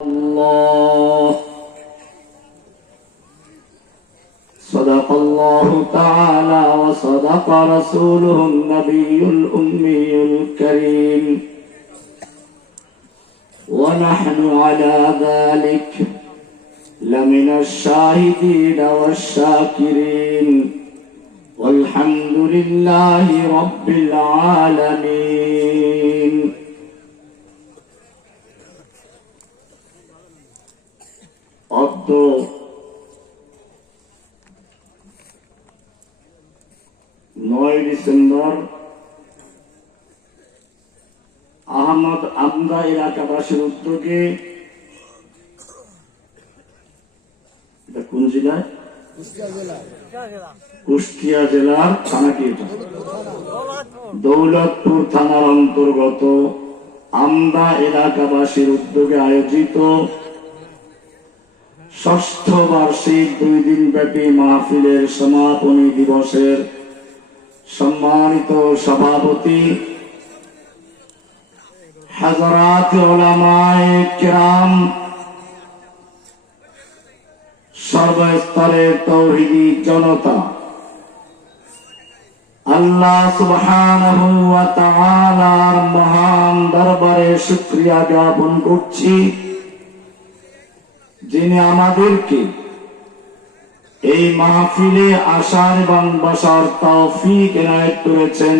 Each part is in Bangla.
الله صدق الله تعالى وصدق رسوله النبي الأمي الكريم ونحن على ذلك لمن الشاهدين والشاكرين والحمد لله رب العالمين অদ্য 9 ডিসেম্বর আহমদ আমদা এলাকাবাসীর উদ্যোগে এটা কোন জেলায়? কুষ্টিয়া জেলার থানা কি এটা? দৌলতপুর থানার অন্তর্গত আমদা এলাকাবাসীর উদ্যোগে আয়োজিত ষষ্ঠ বার্ষিক 2 দিন ব্যাপী মাহফিলের সমাপনী দিবসের সম্মানিত সভাপতি হযরত উলামায়ে কেরাম, সর্বস্তরের তাওহীদি জনতা, আল্লাহ সুবহানাহু ওয়া তাআলার মহান দরবারে শুকরিয়া জ্ঞাপন করছি যিনি আমাদেরকে এই মাহফিলে আসার এবং বসার তৌফিক এনায়েত করেছেন।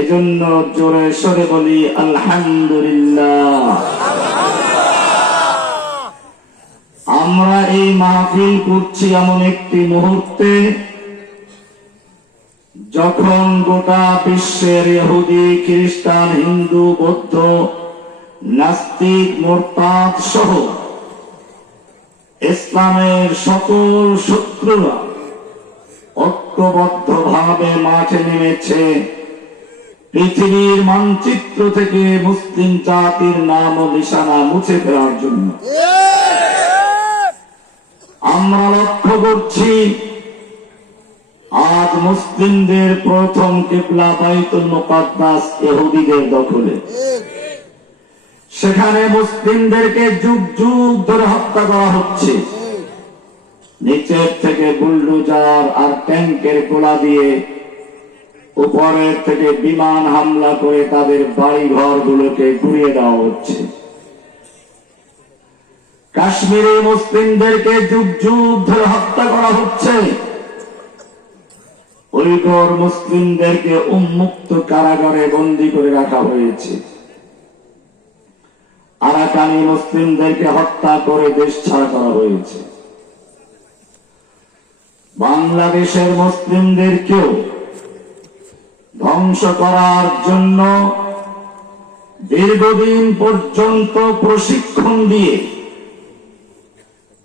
এজন্য জোরে সরে বলি আলহামদুলিল্লাহ। আমরা এই মাহফিল করছি এমন একটি মুহূর্তে যখন গোটা বিশ্বের ইহুদি, খ্রিস্টান, হিন্দু, বৌদ্ধ, নাস্তিক, মুরতাদ সহ ইসলামের সকল শত্রুরা ঐক্যবদ্ধভাবে মাঠে নেমেছে পৃথিবীর মানচিত্র থেকে মুসলিম জাতির নাম ও নিশানা মুছে ফেলার জন্য। আমরা লক্ষ্য করছি আজ মুসলিমদের প্রথম কিবলা বাইতুল মুকাদ্দাস ইহুদিদের দখলে। সেখানে মুসলিমদেরকে যুগ যুগ ধরে হত্যা করা হচ্ছে। নিচের থেকে বুলডোজার আর ট্যাঙ্কের গোলা দিয়ে, উপরের থেকে বিমান হামলা করে তাদের বাড়ি ঘর গুলোকে গুড়িয়ে দেওয়া হচ্ছে। কাশ্মীরে মুসলিমদেরকে যুগ যুগ ধরে হত্যা করা হচ্ছে। উইঘুর মুসলিমদেরকে উন্মুক্ত কারাগারে বন্দী করে রাখা হয়েছে। আরাকানি মুসলিমদেরকে হত্যা করে দেশ ছাড়া করা হয়েছে। বাংলাদেশের মুসলিমদেরকেও ধ্বংস করার জন্য দীর্ঘদিন পর্যন্ত প্রশিক্ষণ দিয়ে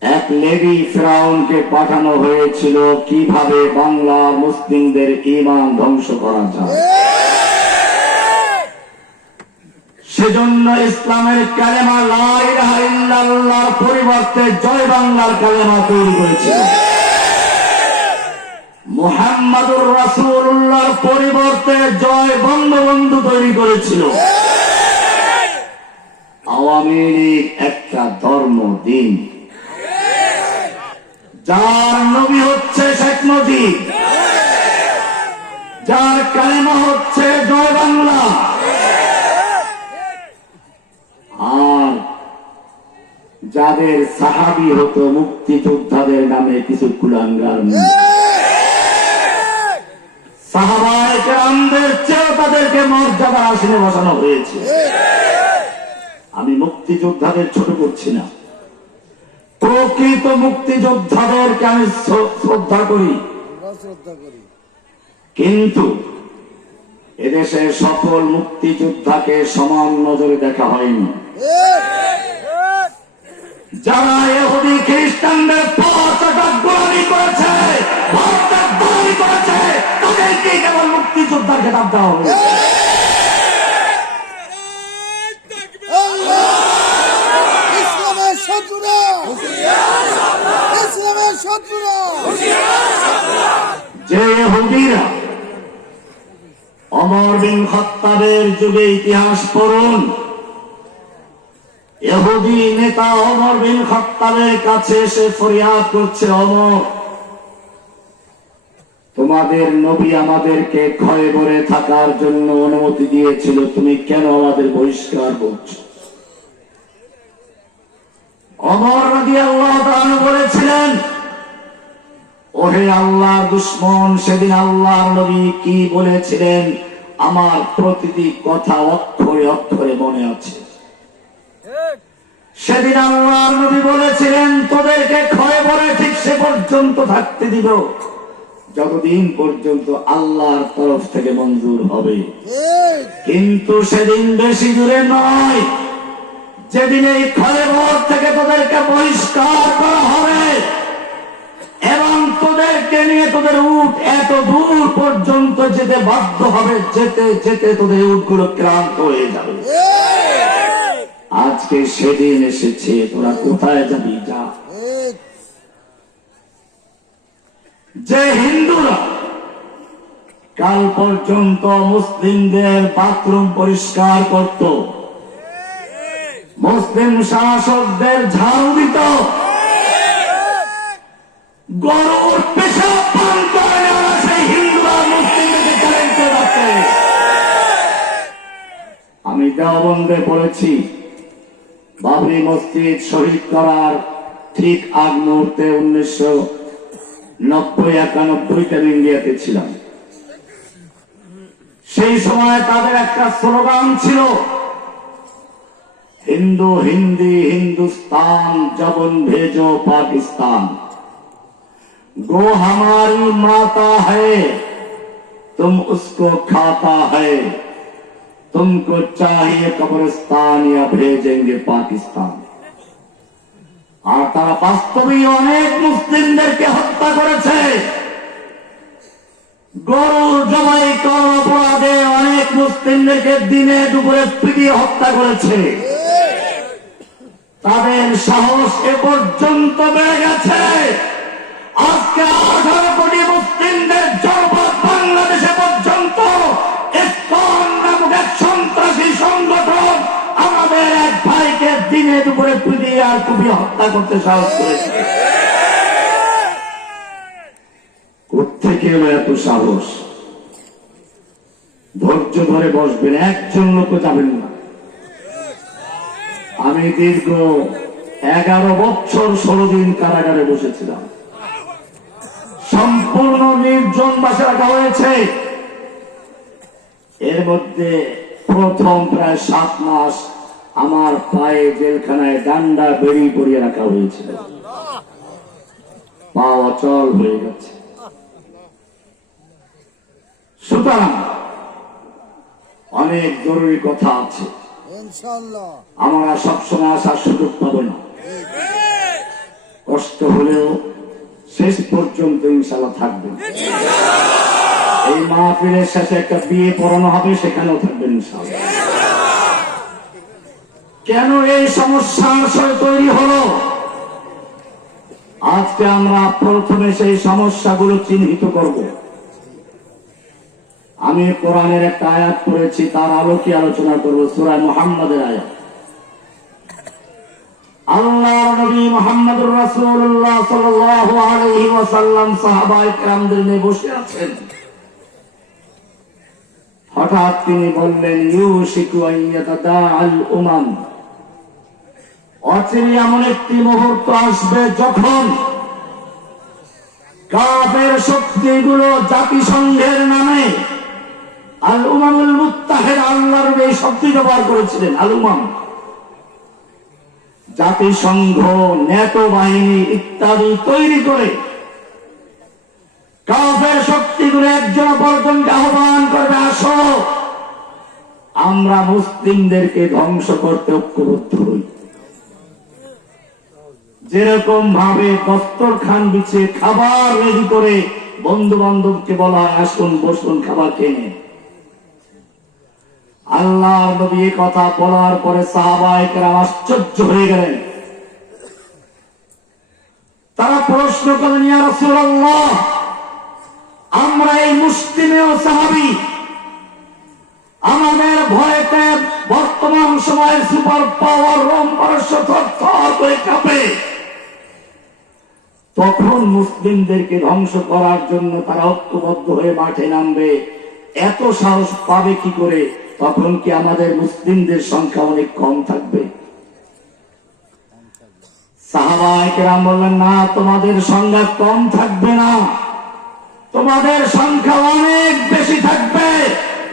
এক লেডি ফিরাউনকে পাঠানো হয়েছিল কিভাবে বাংলার মুসলিমদের ঈমান ধ্বংস করা যায়। সেজন্য ইসলামের কালেমা লা ইলাহা ইল্লাল্লাহর পরিবর্তে জয় বাংলার কালেমা তৈরি করেছিল। মুহাম্মাদুর রাসূলুল্লাহর পরিবর্তে জয় বঙ্গবন্ধু তৈরি করেছিল। আওয়ামী লীগ একটা ধর্ম দিন, যার নবী হচ্ছে শেখ মুজিব, যার কালেমা হচ্ছে জয় বাংলা, আর যাদের সাহাবী হতো মুক্তিযোদ্ধাদের নামে কিছু কুলাঙ্গার। সাহাবায়ে কেরামদের চেয়েও তাদেরকে মর্যাদার আসনে বসানো হয়েছে। আমি মুক্তিযোদ্ধাদের ছোট করছি না, প্রকৃত মুক্তিযোদ্ধাদেরকে আমি শ্রদ্ধা করি, কিন্তু এদেশের সকল মুক্তিযোদ্ধাকে সমান নজরে দেখা হয়নি। যারা ইহুদি খ্রিস্টানদের গোলামি করেছে, গোলামি করেছে, তাদেরকে কেবল মুক্তিযোদ্ধার খেতাব দেওয়া হবে। ইসলামের শত্রুরা, ইসলামের শত্রুরা, যে ইহুদিরা ওমর বিন খাত্তাবের যুগে ইতিহাস পড়ুন, ইহুদি নেতা ওমর বিন খাত্তাবের কাছে এসে ফরিয়াদ করছে, ওমর, তোমাদের নবী আমাদেরকে খয়বরে থাকার জন্য অনুমতি দিয়েছিল, তুমি কেন আমাদের বহিষ্কার করছো? ওমর রাদিয়াল্লাহু তাআলা বলেছিলেন, ওহে আল্লাহর দুশমন, সেদিন আল্লাহর নবী কি বলেছিলেন আমার প্রতিটি কথা অক্ষরে অক্ষরে মনে আছে। সেদিন আল্লাহর নবী বলেছিলেন, তোদেরকে খয়বরে ঠিক সে পর্যন্ত থাকতে দিব যতদিন পর্যন্ত আল্লাহর তরফ থেকে মঞ্জুর হবে। কিন্তু সেদিন বেশি দূরে নয়, যেদিন এই খয়বর থেকে তোদেরকে বহিষ্কার করা হবে এবং তোদেরকে নিয়ে তোদের উট এত দূর পর্যন্ত যেতে বাধ্য হবে, যেতে যেতে তোদের উটগুলো ক্লান্ত হয়ে যাবে। আজকে সেদিন এসেছে, তোরা কোথায় যাবি? যা। যে হিন্দুরা কাল পর্যন্ত মুসলিমদের বাথরুম পরিষ্কার করত, মুসলিম শাসকদের ঝাড়ু দিত, গরুর পেশাব পান করে না, সেই হিন্দুরা মুসলিমদেরকে চ্যালেঞ্জ করে যাচ্ছে। আমি দেওবন্দে পড়েছি, বাবরি মসজিদ শহীদ করার ঠিক আগ মুহূর্তে 1990-91 আমি ইন্ডিয়াতে ছিলাম। সেই সময় তাদের একটা স্লোগান ছিল, হিন্দু হিন্দি হিন্দুস্তান জবন ভেজো পাকিস্তান, गो हमारी माता है तुम उसको खाता है, तुमको चाहिए कब्रिस्तान या भेजेंगे पाकिस्तान। আর তারা বাস্তবেই অনেক মুসলিমদেরকে হত্যা করেছে, গরু জবাই করার অপরাধে অনেক মুসলিমদেরকে দিনে দুপুরে পিটিয়ে হত্যা করেছে। তাদের সাহস এ পর্যন্ত বেড়ে গেছে, আজকে 18 কোটি মুসলিমদের জনপদ বাংলাদেশে পর্যন্ত ইসকন নামক এক সন্ত্রাসী সংগঠন আমাদের এক ভাইকে দিনে দুপুরে পিটিয়ে আর কুপিয়ে হত্যা করতে সাহস করেছে। কোত্থেকে এলো এত সাহস? ধৈর্য ধরে বসবেন, একজন লোক যাবেন না। আমি দীর্ঘ 11 বছর 16 দিন কারাগারে বসেছিলাম, সম্পূর্ণ নির্জন বাসে রাখা হয়েছে। এর মধ্যে প্রথম প্রায় 7 মাস আমার পায়ে জেলখানায় ডান্ডা বেড়ি পরিয়ে রাখা হয়েছিল, পা অচল হয়ে গেছে। সুতরাং অনেক জরুরি কথা আছে, আমরা সবসময় আসার সুযোগ পাবো না। কষ্ট হলেও শেষ পর্যন্ত ইনশাআল্লাহ থাকবেন। এই মাহফিলের শেষে একটা বিয়ে পড়ানো হবে, সেখানেও থাকবেন ইনশাআল্লাহ। কেন এই সমস্যার তৈরি হলো? আজকে আমরা প্রথমে সেই সমস্যাগুলো চিহ্নিত করব। আমি কোরআনের একটা আয়াত পড়েছি, তার আলোকে আলোচনা করব, সূরা মুহাম্মাদের আয়াত। আল্লাহর নবী মুহাম্মদুর রাসূলুল্লাহ সাল্লাল্লাহু আলাইহি ওয়াসাল্লাম সাহাবায়ে কেরামদের নিয়ে বসে আছেন। হঠাৎ তিনি বললেন, ইউশিকু আন ইয়াতাদাআল উমাম, অচিরে এমন একটি মুহূর্ত আসবে যখন কাফের শক্তিগুলো জাতিসংঘের নামে, আল উমামুল মুত্তাহিদা, আল্লাহর এই শব্দ ব্যবহার করেছিলেন, আল উমাম, জাতিসংঘ, ন্যাটো বাহিনী ইত্যাদি তৈরি করে কাফের শক্তিগুলো একজন অপরজনকে আহ্বান করবে, আসো আমরা মুসলিমদেরকে ধ্বংস করতে ঐক্যবদ্ধ হই। যেরকম ভাবে দস্তরখান বিছিয়ে খাবার রেডি করে বন্ধু বান্ধবকে বলা হয়, আসুন বসুন খাবার খেয়ে। আল্লাহর নবী এই কথা বলার পরে সাহাবায়ে কেরাম আশ্চর্য হয়ে গেলেন। তারা প্রশ্ন করলেন, ইয়া রাসূলুল্লাহ, আমরা এই মুসলিমেও সাহাবী, আমাদের ভয়েতে বর্তমান সময়ের সুপার পাওয়ার রোম পারস্য থরথর করে কাঁপে, তখন মুসলিমদেরকে ধ্বংস করার জন্য তারা ঐক্যবদ্ধ হয়ে মাঠে নামবে। এত সাহস পাবে কি করে? তখন কি আমাদের মুসলিমদের সংখ্যা অনেক কম থাকবে? সাহাবায়ে কেরাম বললেন, না, তোমাদের সংখ্যা কম থাকবে না, তোমাদের সংখ্যা অনেক বেশি থাকবে।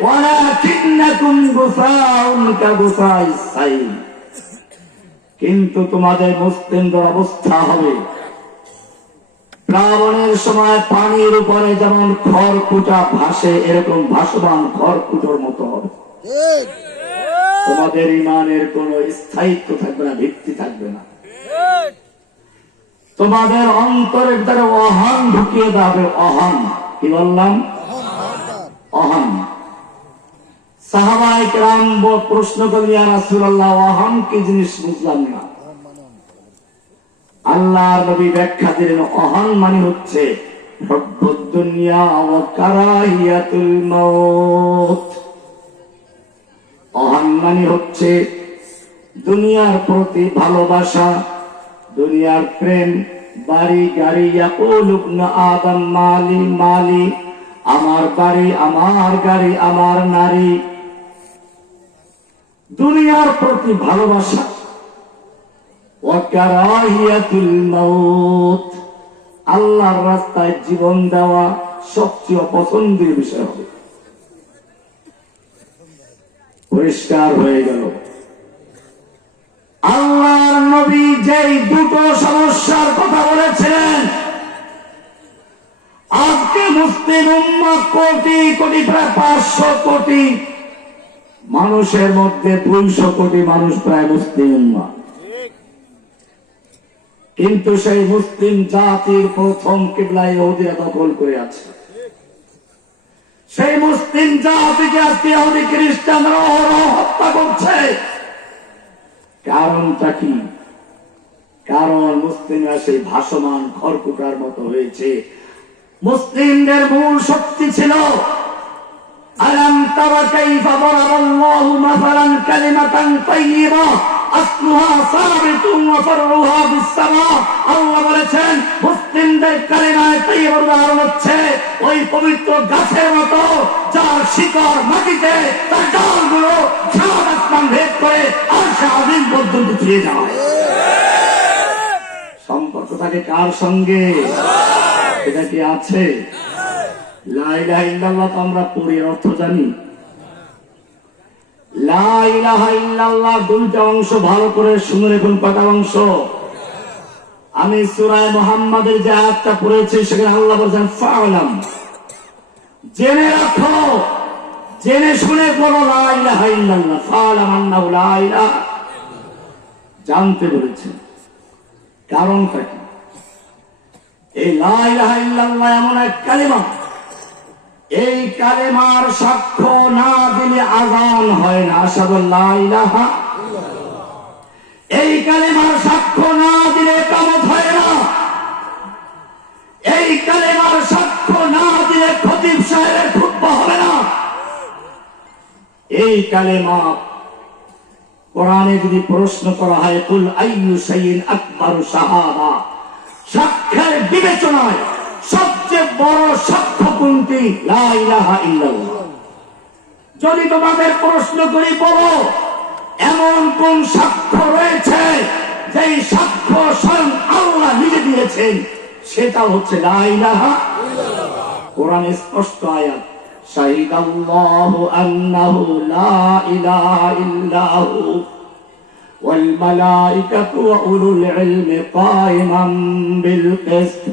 ওয়ালাকিন্নাকুম গুসাউন কাগুসাইস সাইল, কিন্তু তোমাদের মুসলিমদের অবস্থা হবে প্লাবনের সময় পানির উপরে যেমন খড়কুটা ভাসে, এরকম ভাসমান খড়কুটোর মতো হবে। তোমাদের ইমানের কোন স্থায়িত্ব থাকবে না, ভিত্তি থাকবে না। তোমাদের অন্তরের দ্বারা অহং ঢুকিয়ে দেবে। অহং, কি বললাম? অহং। সাহাবায়ে কেরাম প্রশ্ন করলেন, ইয়া রাসূলুল্লাহ, অহং কি জিনিস? বুঝলাম না। আল্লাহর নবী ব্যাখ্যা দিলেন, অহং মানে হচ্ছে হুব্বুদ দুনিয়া ওয়া কারাহিয়াতুল মাউত। অহং মানে হচ্ছে দুনিয়ার প্রতি ভালোবাসা, দুনিয়ার প্রেম, বাড়ি গাড়ি। ইয়াকুলু ইবনু আদম মালি মালি, আমার বাড়ি, আমার গাড়ি, আমার নারী। দুনিয়ার প্রতি ভালোবাসা। ওয়া কারাহিয়াতুল মাউত, আল্লাহর রাস্তায় জীবন দেওয়া সবচেয়ে অপছন্দের বিষয় হবে। পরিষ্কার হয়ে গেল। আল্লাহর নবী যেই দুটো সমস্যার কথা বলেছিলেন, আজকে মুসলিম উম্মাহ কোটি কোটি, প্রায় 500 কোটি মানুষের মধ্যে 200 কোটি মানুষ প্রায় মুসলিম উম্মাহ। কিন্তু সেই মুসলিম জাতির প্রথম কিবলা ইহুদিরা দখল করে আছে। সেই মুসলিম জাতিকে আজকে ইহুদি খ্রিস্টানরা হত্যা করছে। কারণটা কি? কারণ মুসলিমরা সেই ভাসমান খড়কুটার মতো হয়েছে। মুসলিমদের মূল শক্তি ছিল, আলাম তারা কাইফা দারাবাল্লাহু মাসালান কালিমাতান তাইয়্যিবা আসলুহা সাবিতুন ওয়া ফারউহা বিস-সামা। আল্লাহ বলেছেন, মুসলিমদের কালিমায়ে তাইয়্যিবার উদাহরণ হচ্ছে ওই পবিত্র গাছের মতো, যার শিকড় মাটিতে, তার ডালগুলো সাত আসমান ভেদ করে আরশে আযীম পর্যন্ত ছড়িয়ে যায়। সম্পর্ক থাকে কার সঙ্গে? এটা কি আছে? লা ইলাহা ইল্লাল্লাহ তো আমরা পড়ি, অর্থ জানি। লা ইলাহা ইল্লাল্লাহ দুইটা অংশ ভালো করে শুনে রাখুন। কটা অংশ? আমি সূরা মুহাম্মাদের যে আয়াতটা পড়েছি, সেখানে আল্লাহ বলেছেন ফা'লাম, জেনে রাখো, জেনে শুনে বলো লা ইলাহা ইল্লাল্লাহ। ফা'লাম আন্নাহু লা ইলাহা, জানতে বলেছেন। কারণটা কি? এই লা ইলাহা ইল্লাল্লাহ এমন এক কালিমা, এই কালেমার সাক্ষ্য না দিলে আযান হয় না। আশহাদু আল্লা ইলাহা ইল্লাল্লাহ। এই কালেমার সাক্ষ্য না দিলে ইকামত হয় না। এই কালেমার সাক্ষ্য না দিলে খতিব সাহেবের খুতবা হবে না। এই কালেমা কোরআনে যদি প্রশ্ন করা হয়, কুল আইয়ু শাইইন আকবারু শাহাদা, সাক্ষ্যের বিবেচনায় সবচেয়ে বড় সাক্ষ্য কোনটি? লা ইলাহা ইল্লাল্লাহ। যদি তোমাদের প্রশ্ন করি, বলো এমন কোন সাক্ষ্য রয়েছে যেই সাক্ষ্য স্বয়ং আল্লাহ নিজে দিয়েছেন, সেটা হচ্ছে লা ইলাহা ইল্লাল্লাহ। কোরআনে স্পষ্ট আয়াত, শাহিদাল্লাহু আন্নাহু লা ইলাহা ইল্লাহু ওয়াল মালাইকাতু ওয়া উলুল ইলমি কায়িমান বিল কিসত।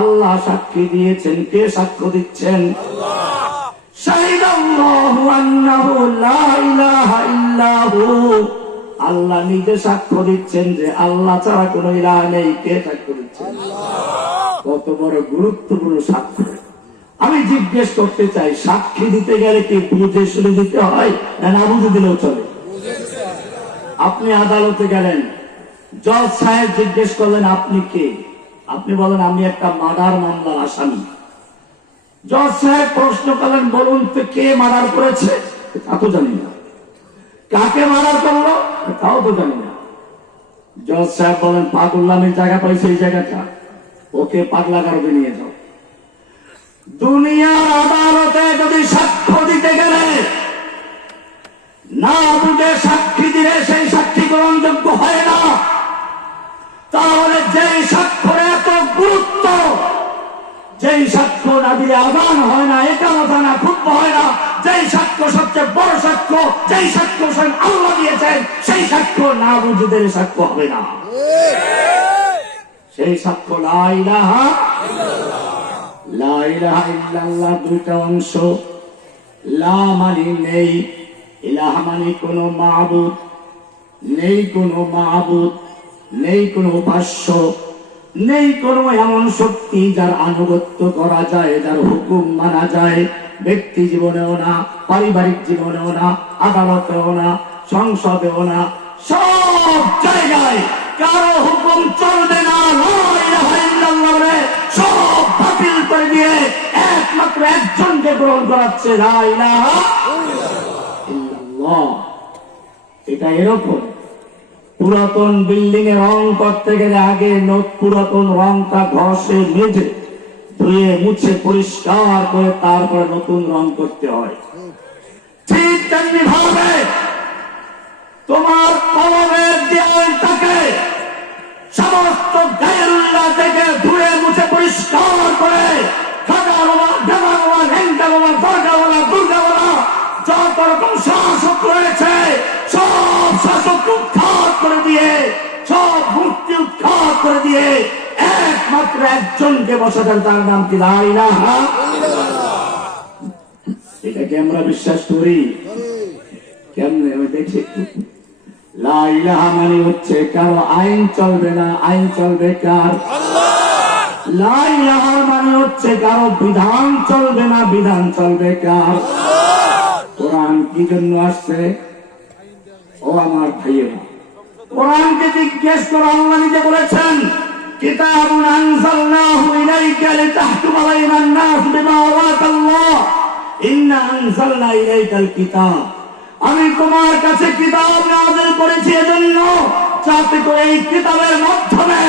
আল্লাহ সাক্ষী দিয়েছেন। কে সাক্ষ্য দিচ্ছেন? আল্লাহ। শাহিদাল্লাহু আন্নাহু লা ইলাহা ইল্লাহু, আল্লাহ নিজে সাক্ষ্য দিচ্ছেন যে আল্লাহ ছাড়া কোনো ইলাহ নেই। কে সাক্ষ্য দিচ্ছেন? আল্লাহ। কত বড় গুরুত্বপূর্ণ সাক্ষ্য। আমি জিজ্ঞেস করতে চাই, সাক্ষী দিতে গেলে কি বুঝে শুনে দিতে হয়, না বুঝে দিলেও চলে? আপনি আদালতে গেলেন, জজ সাহেব জিজ্ঞেস করলেন আপনি কে? আপনি বলেন আমি একটা মার্ডার মামলার আসামি। জজ সাহেব প্রশ্ন করলেন, বলুন তো কে মার্ডার করেছে? তা তো জানি না। কাকে মার্ডার করলো তাও তো জানি না। জজ সাহেব বলেন পাগলামের জায়গা পাইছে এই জায়গাটা, ওকে পাগলা কারকে নিয়ে যাও। দুনিয়ার আদালতে যদি সাক্ষ্য দিতে গেলে না বুঝে সাক্ষী দিলে সেই সাক্ষী গ্রহণযোগ্য হয় না। তাহলে যেই সাক্ষ্যের এত গুরুত্ব, যেই সাক্ষ্য না দিলে আদান হয় না, একামত হয় না, খুতবা হয় না, যেই সাক্ষ্য সবচেয়ে বড় সাক্ষ্য, যেই সাক্ষ্য স্বয়ং আল্লাহ দিয়েছেন, সেই সাক্ষ্য না বুঝে দিলে সাক্ষ্য হবে না। সেই সাক্ষ্য লা ইলাহা ইল্লাল্লাহ। দুইটা অংশ, লা মানে নেই, ইলাহ মানে কোন মাবুদ নেই, কোন মাবুদ নেই, কোন উপাস্য নেই, কোন এমন শক্তি যার আনুগত্য করা যায়, যার হুকুম মানা যায়, ব্যক্তি জীবনেও না, পারিবারিক জীবনেও না, আদালতেও না, সংসদেও না, সব জায়গায় কারো হুকুম চলবে না। সব বাতিল করে দিয়ে একমাত্র একজনকে গ্রহণ করাচ্ছে, লা ইলাহা ইল্লাল্লাহ। এটা এরকম পুরাতন বিল্ডিং এ রং করতে গেলে আগে পুরাতন রংটা ঘষে মেজে ধুয়ে মুছে পরিষ্কার করে তারপরে নতুন রং করতে হয়। ঠিক তেমনি ভাবে তোমার কলমের দেয়ালটাকে সমস্ত গায়রুল্লাহ থেকে ধুয়ে মুছে পরিষ্কার করে যত রকম শাসক রয়েছে সব শাসক উৎখাত করে দিয়ে, সব মূর্তি উৎখাত করে দিয়ে একমাত্র একজনকে বসাতেন, তার নাম কি লা ইলাহা। এটাকে আমরা বিশ্বাস করি কেমনে? আমি দেখছি লা ইলাহা মানে হচ্ছে কারো আইন চলবে না, আইন চলবে কার? লা ইলাহা মানে হচ্ছে কারো বিধান চলবে না, বিধান চলবে কার? কোরআন কি জন্য আসছে? ও আমার ভাইয়েরা, কোরআনকে জিজ্ঞেস করো। আল্লাহ নিজে বলেছেন কিতাবুন আনজালনাহু ইলাইকা লিতাহকুমা বাইনান নাস বিমা আরাকাল্লাহ ইন্না আনজালনা ইলাইকাল কিতাব। আমি তোমার কাছে কিতাব নাযিল করেছি এজন্য যাতে করে এই কিতাবের মাধ্যমে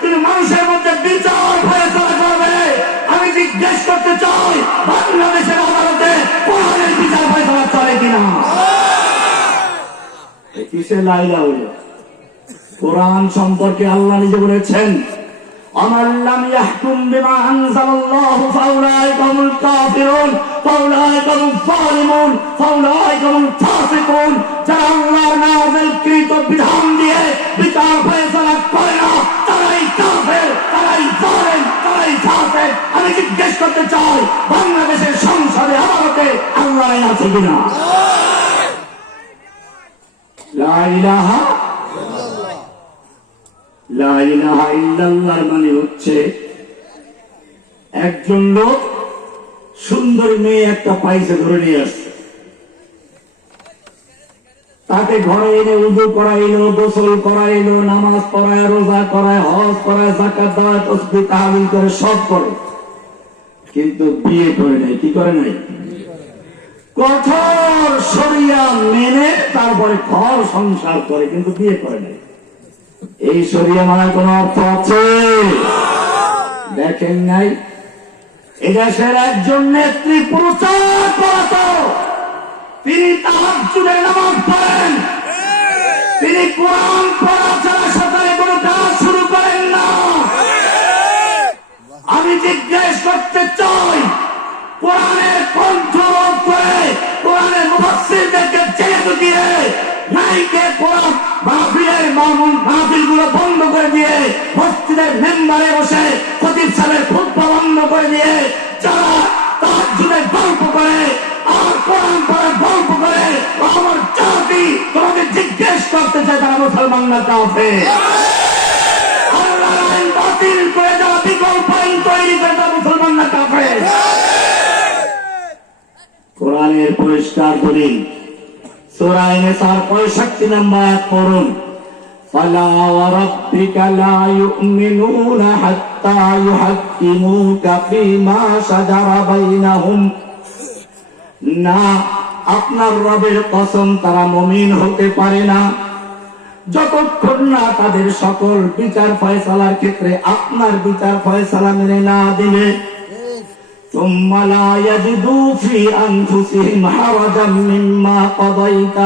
তুমি মানুষের মধ্যে বিচার ফয়সালা করবে। আমি জিজ্ঞেস করতে চাই বাংলাদেশের আদালতে কোরআনের বিচার ফয়সালা চলে কিনা? কিসে লা ইলাহা হলো? কোরআন সম্পর্কে আল্লাহ নিজে বলেছেন ومن لم يحكم بما أنزل الله فأولئك هم الكافرون فأولئك هم الظالمون فأولئك هم الفاسقون। যারা আল্লাহর নাযিলকৃত বিধান দিয়ে বিচার ফয়সালা করে না তারাই কাফের, তারাই জালেম, তারাই ফাসিক। আমি জিজ্ঞেস করতে চাই বাংলাদেশের সংসদে আদালতে আল্লাহ আছে কিনা? লা ইলাহা লা ইলাহা ইল্লাল্লাহ মানে হচ্ছে একজন লোক সুন্দরী মেয়ে একটা পাইছে ধরে নিয়ে আসছে, তাকে ঘরে এনে উযু করাইলো, গোসল করাইলো, নামাজ পড়ায়, রোজা করায়, হজ করায়, যাকাত দেয়, তাসবিহ তাহলিল করে, সব করে, কিন্তু বিয়ে করে নাই। কি করে নাই? কঠোর শরিয়া মেনে তারপরে ঘর সংসার করে, কিন্তু বিয়ে করে নাই। এই শরিয়া মানার কোন অর্থ আছে? দেখেন নাই এদেশের একজন নেত্রী প্রচার করাতো, তিনি তাহাজ্জুদের নামাজ পড়েন, তিনি কোরআন পড়া ছাড়া সকালে কোনো কাজ শুরু করেন না। আমি জিজ্ঞেস করতে চাই কোরআনের কণ্ঠ রোধ করে কোরআনের মুফাসসিরদেরকে জেলে ঢুকিয়ে নাইকে কোরআন মাহফিল গুলো বন্ধ করে দিয়ে মসজিদের মেম্বারে বসে খতিব সাহেবের খুতবা বন্ধ করে দিয়ে যারা তাহাজ্জুদের গল্প করে আর কোরআন পড়ার গল্প করে, আমার জাতি তোমাকে জিজ্ঞেস করতে চায় তারা মুসলমান না কাফের? আল্লাহর আইন বাতিল করে যারা বিকল্প আইন তৈরি করে তারা মুসলমান না কাফের? কোরআনের পরিষ্কার দলিল সূরা নিসার 65 নম্বর আয়াত পড়ুন, ফালা ওয়া রাব্বিকা লা ইউমিনুনা হাত্তা ইউহাক্কিমুকা ফীমা শাজারা বাইনাহুম। না, আপনার রবের কসম তারা মুমিন হতে পারে না যতক্ষণ না তাদের সকল বিচার ফয়সালার ক্ষেত্রে আপনার বিচার ফয়সালা মেনে না দিবে। ثم لا يجدوا في أنفسهم حرجا مما قضيت,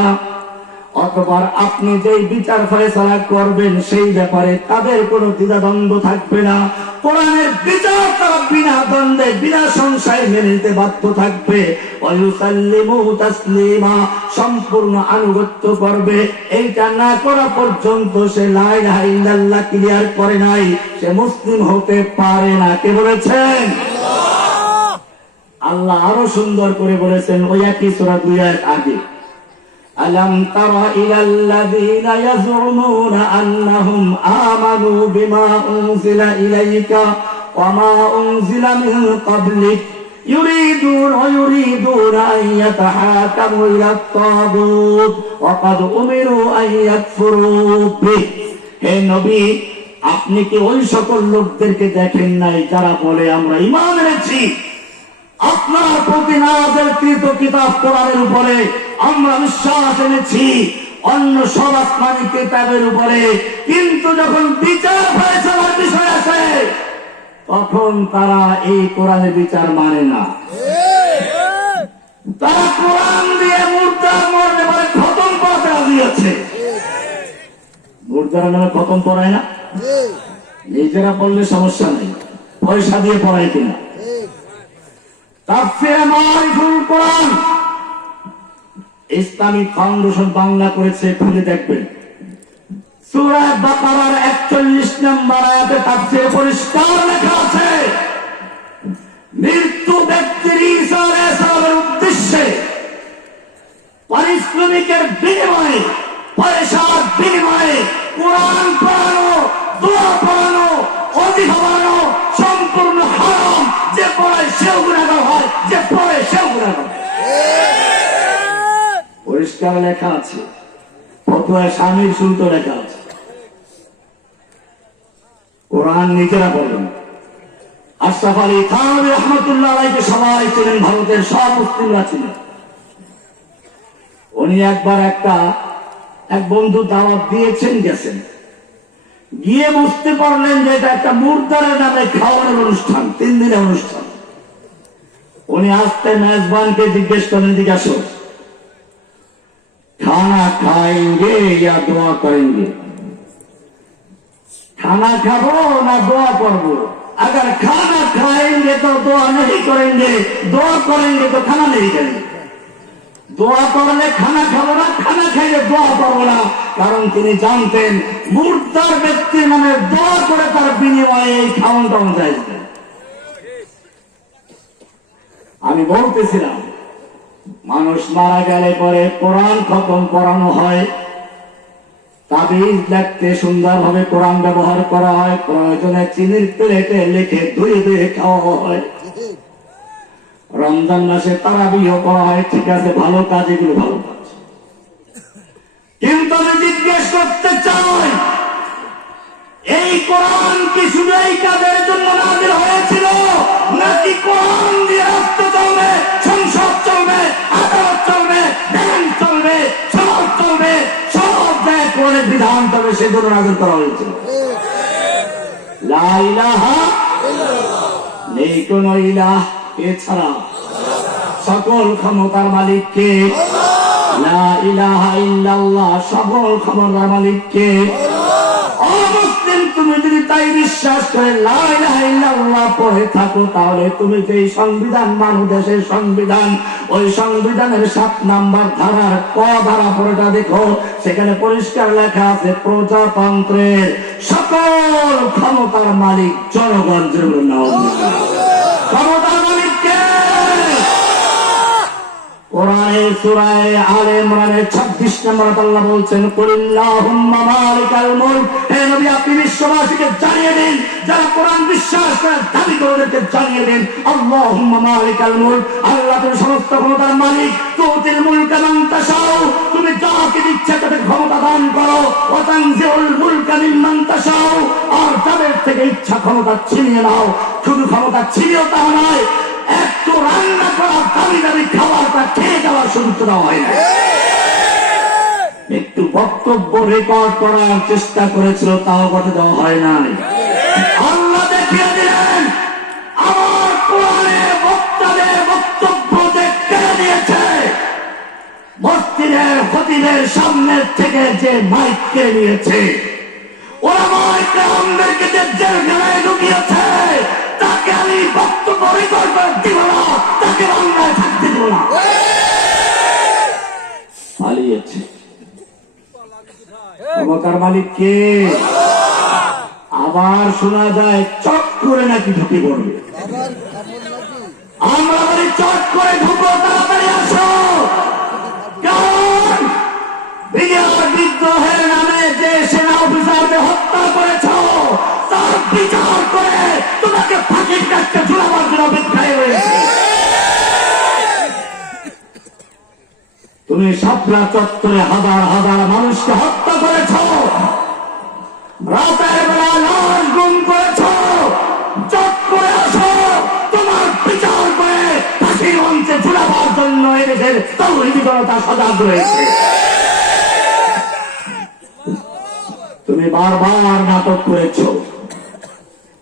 অতঃপর আপনি যেই বিচার ফয়সালা করবেন সেই ব্যাপারে তাদের কোনো দ্বিধাদ্বন্দ্ব থাকবে না। কোরআনের বিচার তারা বিনা দ্বন্দ্বে বিনা সংশয়ে মেনে নিতে বাধ্য থাকবে। ওয়ায়ুসাল্লিমু তাসলিমা, সম্পূর্ণ আনুগত্য করবে। এইটা না করা পর্যন্ত সে লা ইলাহা ইল্লাল্লাহ ক্লিয়ার করে নাই, সে মুসলিম হতে পারে না। কে বলেছেন? আল্লাহ আরো সুন্দর করে বলেছেন ওই একই সূরা 2 আয়াত আগে, আলাম তারা ইলাল্লাযীনা ইয়াজউমুনা আন্নাহুম আমানু বিমা উনজিলা ইলাইকা ওয়া মা উনজিলা মিন ক্বাবলিক ইউরিদুনা আন ইয়াতাহাকামু ইলাত তাগুত ওয়া ক্বাদ উমিরু আন ইয়াকফুরু বিহি। হে নবী, আপনি কি ওই সকল লোকদেরকে দেখেন নাই যারা বলে আমরা ঈমান এনেছি আপনার প্রতি নাযিলকৃত কিতাব কোরআনের উপরে, আমরা বিশ্বাস এনেছি অন্য সব আসমানি কিতাবের উপরে, কিন্তু যখন বিচার ফয়সালার বিষয় আসে তখন তারা এই কোরআনের বিচার মানে না। তারা কোরআন দিয়ে মুর্দার মরতে পারে খতম পড়াতে রাজি আছে। মুর্দার নামে খতম পড়ায় না, নিজেরা পড়লে সমস্যা নেই, পয়সা দিয়ে পড়ায় কিনা। তাফসীরে মারিফুল কোরআন ইসলামিক ফাউন্ডেশন বাংলা করেছে, খুলে দেখবেন। সূরা বাকারার 41 নম্বর আয়াতে তাফসীরে পরিষ্কার লেখা আছে, মৃত্যু ব্যক্তির ঈসা আলাইহিস সালামের উদ্দেশ্যে পারিশ্রমিকের বিনিময়ে, পয়সার বিনিময়ে কোরআন পড়ানো, দোয়া পড়ানো, ওয়াজিফা পড়ানো সম্পূর্ণ হারাম। যে পড়ায় সেও গুনাহগার হয়, যে পড়ে সেও গুনাহগার। পরিষ্কার লেখা আছে, ফতোয়া স্বামীর শুনতে লেখা আছে। কোরআন নিজেরা বলেন। আশরাফ আলী থানভী রাহমাতুল্লাহ আলাইহি সবাই ছিলেন, ভারতের সব মুসলিমরা ছিলেন। উনি একবার এক বন্ধু দাওয়াত দিয়েছেন, গেছেন, গিয়ে বুঝতে পারলেন যে এটা একটা মুর্দারের নামে খাওয়ানোর অনুষ্ঠান, 3 দিনের অনুষ্ঠান। উনি আসতে মেজবানকে জিজ্ঞেস করেন, জিজ্ঞাসা খানা খাएंगे या দোয়া करेंगे, खाना खाबো না দোয়া করবো? अगर खाना खाएंगे तो दुआ नहीं करेंगे, दुआ करेंगे तो खाना नहीं करेंगे। দোয়া করলে খানা খাবো না, খানা খাইলে দোয়া করবো না। কারণ তিনি জানতেন মুর্দার ব্যক্তির নামে দোয়া করে তার বিনিময়ে এই খাওয়ানটা যায়। আমি বলতেছিলাম, মানুষ মারা গেলে পরে কোরআন খতম পড়ানো হয়, তাবিজ লিখতে সুন্দরভাবে কোরআন ব্যবহার করা হয়, প্রয়োজনে চিনির প্লেটে লিখে ধুয়ে ধুয়ে খাওয়া হয়। রমজান মাসে তারাবিহ করা হয়, ঠিক আছে, ভালো কাজ, এগুলো ভালো কাজ। কিন্তু আমি জিজ্ঞেস করতে চাই, এই কোরআন কি শুধু এই কাজের জন্য নাযিল হয়েছিল, নাকি কোরআন দিয়ে রাষ্ট্র চলবে, সংসদ চলবে, আদালত চলবে, ব্যাংক চলবে, সব চলবে, সব জায়গায় কোরআনের বিধান চলবে, সেজন্য নাযিল করা হয়েছিল? লা ইলাহা ইল্লাল্লাহ, নেই কোন ইলাহ এছাড়া। সকল ক্ষমতার মালিক কে? লা ইলাহা ইল্লাল্লাহ, সকল ক্ষমতার মালিক কে? অমুসলিম, তুমি যদি তাই বিশ্বাস করে লা ইলাহা ইল্লাল্লাহ পড়ে থাকো, তাহলে তুমি যে সংবিধান মানো, দেশের সংবিধান, ওই সংবিধানের 7 নম্বর ধারার ক ধারা পড়েটা দেখো, সেখানে পরিষ্কার লেখা আছে প্রজাতন্ত্রের সকল ক্ষমতার মালিক জনগণ। ক্ষমতার মালিক কে? কোরআনের সূরা আলে ইমরানের 26 নম্বর আল্লাহ বলছেন, কুলিল্লাহুম্মা মালিকাল মুলক। হে নবী, আপনি বিশ্ববাসীকে জানিয়ে দিন, যারা কোরআন বিশ্বাস করে দাবি করে, ওদেরকে জানিয়ে দিন, আল্লাহুম্মা মালিকাল মুলক, আল্লাহ তুমি সমস্ত ক্ষমতার মালিক। তুতিল মুলকা মান তাশাউ, তুমি যাকে ইচ্ছা তাকে ক্ষমতা দান করো। ওয়া তানজিউল মুলকা মিম্মান তাশাউ, আর যাদের থেকে ইচ্ছা ক্ষমতা ছিনিয়ে নাও। শুধু ক্ষমতা ছিনিয়েও তা নয়, একটু রান্না করা দামি দামি খাবারটা খেয়ে যাওয়ার সুযোগ দেওয়া হয় না। একটু বক্তব্য রেকর্ড করার চেষ্টা করেছিল, তাও করতে দেওয়া হয় নাই। আল্লাহ দেখিয়ে দিলেন আমার কোরআনের বক্তাদের বক্তব্য যে কেড়ে দিয়েছে, মসজিদের খতিবের সামনের থেকে যে মাইক কেড়ে নিয়েছে, ওরা মাইকটা আমাদেরকে যে জেলখানায় ঢুকিয়েছে, তাকে আমি বক্তব্য রেকর্ড করে দিব না, তাকে বাংলায় থাকতে দিব না। পালিয়েছে। ক্ষমতার মালিক কে? আবার শোনা যায় চট করে নাকি ঢুকে পড়বে। আমরা বলি চট করে ঢুকো, তাড়াতাড়ি আসো। কারণ বিডিআর বিদ্রোহের নামে যে সেনা অফিসারকে হত্যা করেছ, তার বিচার করে তোমাকে ফাঁসির কাছে ঝুলাবার জন্য অপেক্ষায় রয়েছে। তুমি শাপলা চত্বরে হাজার হাজার মানুষকে হত্যা করেছ, রাতের বেলা লাশ গুম করেছ, চট করে আসো, তোমার বিচার করে ফাঁসির মঞ্চে ঝুলাবার জন্য এদেশের তৌহিদি জনতা সজাগ রয়েছে। তুমি বারবার নাটক করেছ,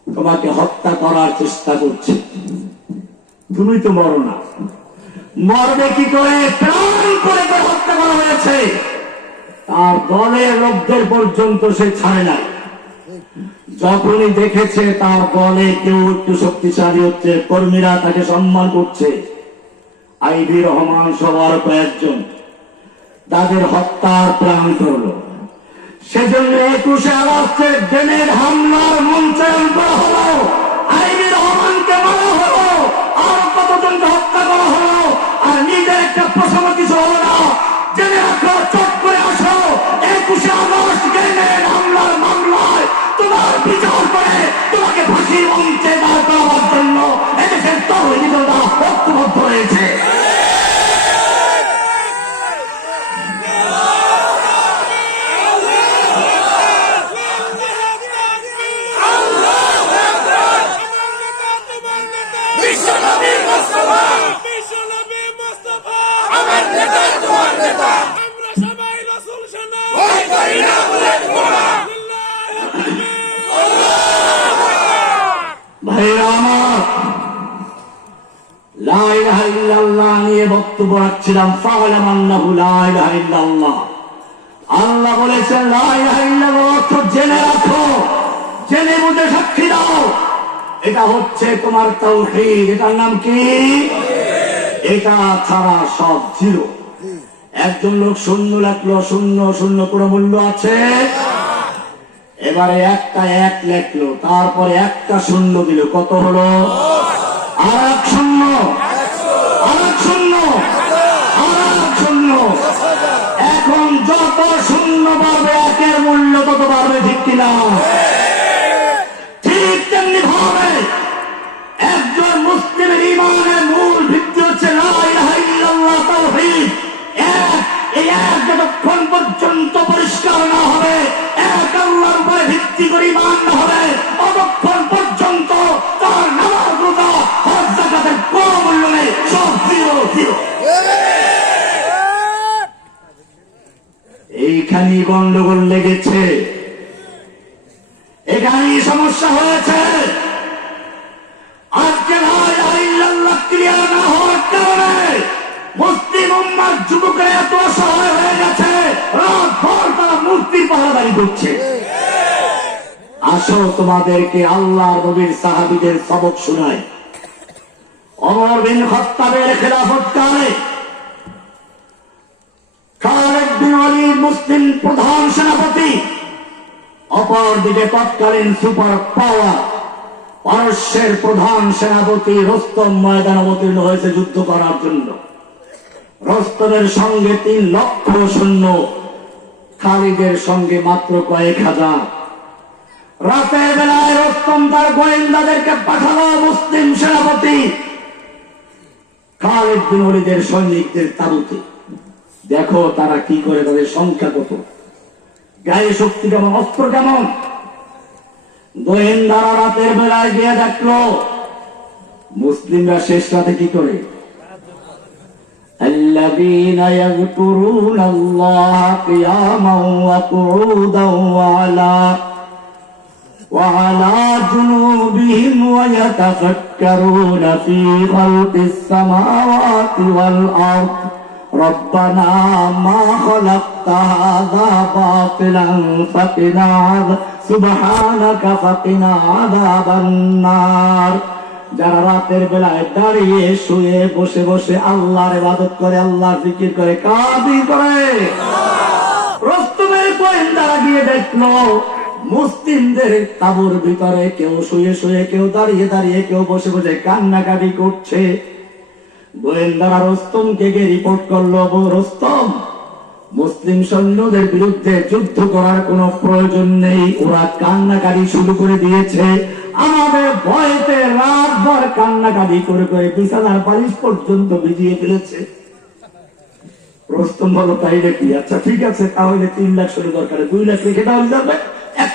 তোমাকে হত্যা করার চেষ্টা করছে, তুমি তো মরো না। মরবে কি করে? প্রাণ করে হত্যা করা হয়েছে। তার দলের লোকদের পর্যন্ত সে ছাড়ে নাই। যখনই দেখেছে তার দলে কেউ একটু শক্তিশালী হচ্ছে, কর্মীরা তাকে সম্মান করছে, আইভি রহমান সহ আরো কয়েকজন তাদের হত্যার প্ল্যান করল। সেজন্য 21শে আগস্টের গ্রেনেড হামলার মঞ্চায়ন করা হলো, আইভি রহমানকে মারা হলো, আর কতজনকে হত্যা করা হলো, আর নিজের একটা প্রসঙ্গ কিছু হলো না। জেনে রাখো, চট করে আসো, 21শে আগস্ট গ্রেনেড হামলার মামলায় তোমার বিচার করে তোমাকে ফাঁসির মঞ্চে দাঁড় করাবার জন্য এদেশের তৌহিদি জনতা ঐক্যবদ্ধ হয়েছে। ভাইরা আমার, লা ইলাহা ইল্লাল্লাহ নিয়ে বক্তব্য রাখছিলাম। ফা'লাম আন্নাহু লা ইলাহা ইল্লাল্লাহ। আল্লাহ বলেছেন লা ইলাহা ইল্লাল্লাহ অর্থ জেনে রাখো, জেনে বুঝে সাক্ষী দাও। এটা হচ্ছে তোমার তাওহীদ। এটার নাম কি? এটা ছাড়া সব জিরো। একজন লোক শূন্য লেখলো, শূন্য শূন্য কোনো মূল্য আছে? এবারে একটা এক লেখলো, তারপরে একটা শূন্য দিল, কত হলো? আর এক শূন্য, আর এক শূন্য, আর এক শূন্য। এখন যত শূন্য বাড়বে একের মূল্য তত বাড়বে, ঠিক কিনা? ঠিক তেমনি ভাবে একজন মুসলিমের ঈমানের মূল ভিত্তি হচ্ছে লা ইলাহা ইল্লাল্লাহ, তাওহীদ। এই এক যতক্ষণ পর্যন্ত পরিষ্কার না হবে, এক আল্লাহর উপরে ভিত্তি করে ঈমান না হবে, ততক্ষণ পর্যন্ত তার নামাজ, রোজা, হজ, যাকাতের কোনো মূল্য নেই, সব জিরো জিরো। এইখানেই গন্ডগোল লেগেছে, এখানেই সমস্যা হয়েছে। আজকে লা ইলাহা ইল্লাল্লাহ ক্লিয়ার না হওয়ার কারণে মুসলিম উম্মার যুবকেরা এত অসহায় হয়ে গেছে, রাত ভর তারা মূর্তির পাহারাদারি করছে। আসো তোমাদেরকে আল্লাহ নবীর সাহাবীদের সবক শোনায়। ওমর বিন খাত্তাবের খেলাফতকালে খালিদ বিন ওয়ালিদ মুসলিম প্রধান সেনাপতি, অপরদিকে তৎকালীন সুপার পাওয়ার পারস্যের প্রধান সেনাপতি রুস্তম ময়দানে অবতীর্ণ হয়েছে যুদ্ধ করার জন্য। রুস্তমের সঙ্গে 3 লক্ষ সৈন্য, খালিদের সঙ্গে মাত্র কয়েক হাজার। রাতের বেলায় রুস্তম তার গোয়েন্দাদেরকে পাঠালো মুসলিম সেনাপতি খালিদ বিন ওয়ালিদের সৈনিকদের তাঁবুতে। দেখো তারা কি করে, তাদের সংখ্যা কত, গায়ে শক্তি কেমন, অস্ত্র কেমন। গোয়েন্দারা রাতের বেলায় গিয়ে দেখলো মুসলিমরা শেষ রাতে কি করে? الذين يذكرون الله قياما وقعودا وعلى جنوبهم ويتفكرون في خلق السماوات والأرض ربنا ما خلقت هذا باطلا فقنا سبحانك فقنا عذاب النار। যারা রাতের বেলায় দাঁড়িয়ে শুয়ে বসে বসে আল্লাহর ইবাদত করে, আল্লাহর জিকির করে, কার জিকির করে? রস্তমের গোয়েন্দারা গিয়ে দেখলো মুসলিমদের তাঁবুর ভিতরে কেউ শুয়ে শুয়ে, কেউ দাঁড়িয়ে দাঁড়িয়ে, কেউ বসে বসে কান্নাকাটি করছে। গোয়েন্দারা রস্তমকে গিয়ে রিপোর্ট করলো, রস্তম, মুসলিম সৈন্যদের বিরুদ্ধে যুদ্ধ করার কোনো প্রয়োজন নেই, ওরা কান্নাকাটি শুরু করে দিয়েছে, আমাদের ভয়েতে রাতভর কান্নাকাটি করে করে বিছানার বালিশ পর্যন্ত ভিজিয়ে ফেলেছে। রস্তম বলো তাই নাকি? আচ্ছা ঠিক আছে, তাহলে 3 লাখ সৈন্য দরকার, 2 লাখ রেখে দেওয়া যাবে, 1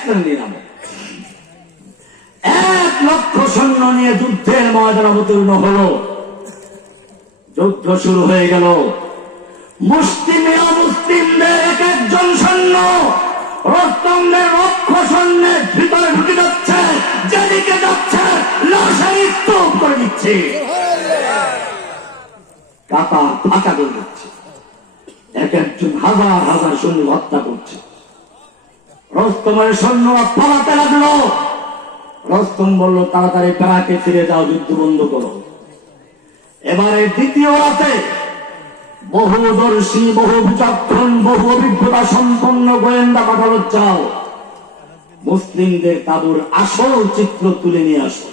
লক্ষ সৈন্য নিয়ে যুদ্ধের ময়দান অবতীর্ণ হলো। যুদ্ধ শুরু হয়ে গেল। মুসলিমে অমুসলিমদের এক একজন সৈন্য রস্তমের লক্ষ সৈন্যের ভিতরে ঢুকে যাচ্ছে, যেদিকে যাচ্ছে লাশের স্তূপ করে দিচ্ছে, কাপা ফাঁকা করে দিচ্ছে, এক একজন হাজার হাজার সৈন্য হত্যা করছে। রস্তমের সৈন্যরা পালাতে লাগলো। রস্তম বলল, তাড়াতাড়ি প্যারাকে ফিরে যাও, যুদ্ধ বন্ধ করো। এবারে দ্বিতীয় রাতে বহুদর্শী, বহু বিচক্ষণ, বহু অভিজ্ঞতা সম্পন্ন গোয়েন্দা পাঠালো, যাও মুসলিমদের তাঁবুর আসল চিত্র তুলে নিয়ে আসো।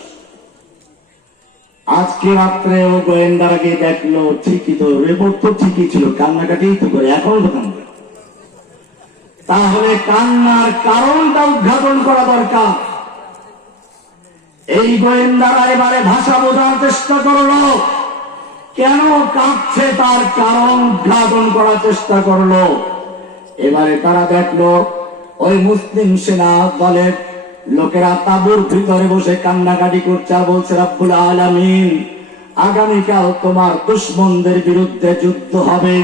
আজকে রাত্রে ও গোয়েন্দারা গিয়ে দেখলো, ঠিকই তো, রিপোর্ট তো ঠিকই ছিল, কান্নাকাটি তো করে, এখন তো কান্না। তাহলে কান্নার কারণটা উদ্ঘাটন করা দরকার। এই গোয়েন্দারা এবারে ভাষা বোঝার চেষ্টা করলো, কেন কাঁদছে তার কারণ উদ্ঘাটন করার চেষ্টা করলো। এবারে তারা দেখলো ওই মুসলিম সেনা দলের লোকেরা তাঁবুর ভিতরে বসে কান্নাকাটি করছে আর বলছে, রব্বুল আলামিন, আগামীকাল তোমার দুশমনদের বিরুদ্ধে যুদ্ধ হবে,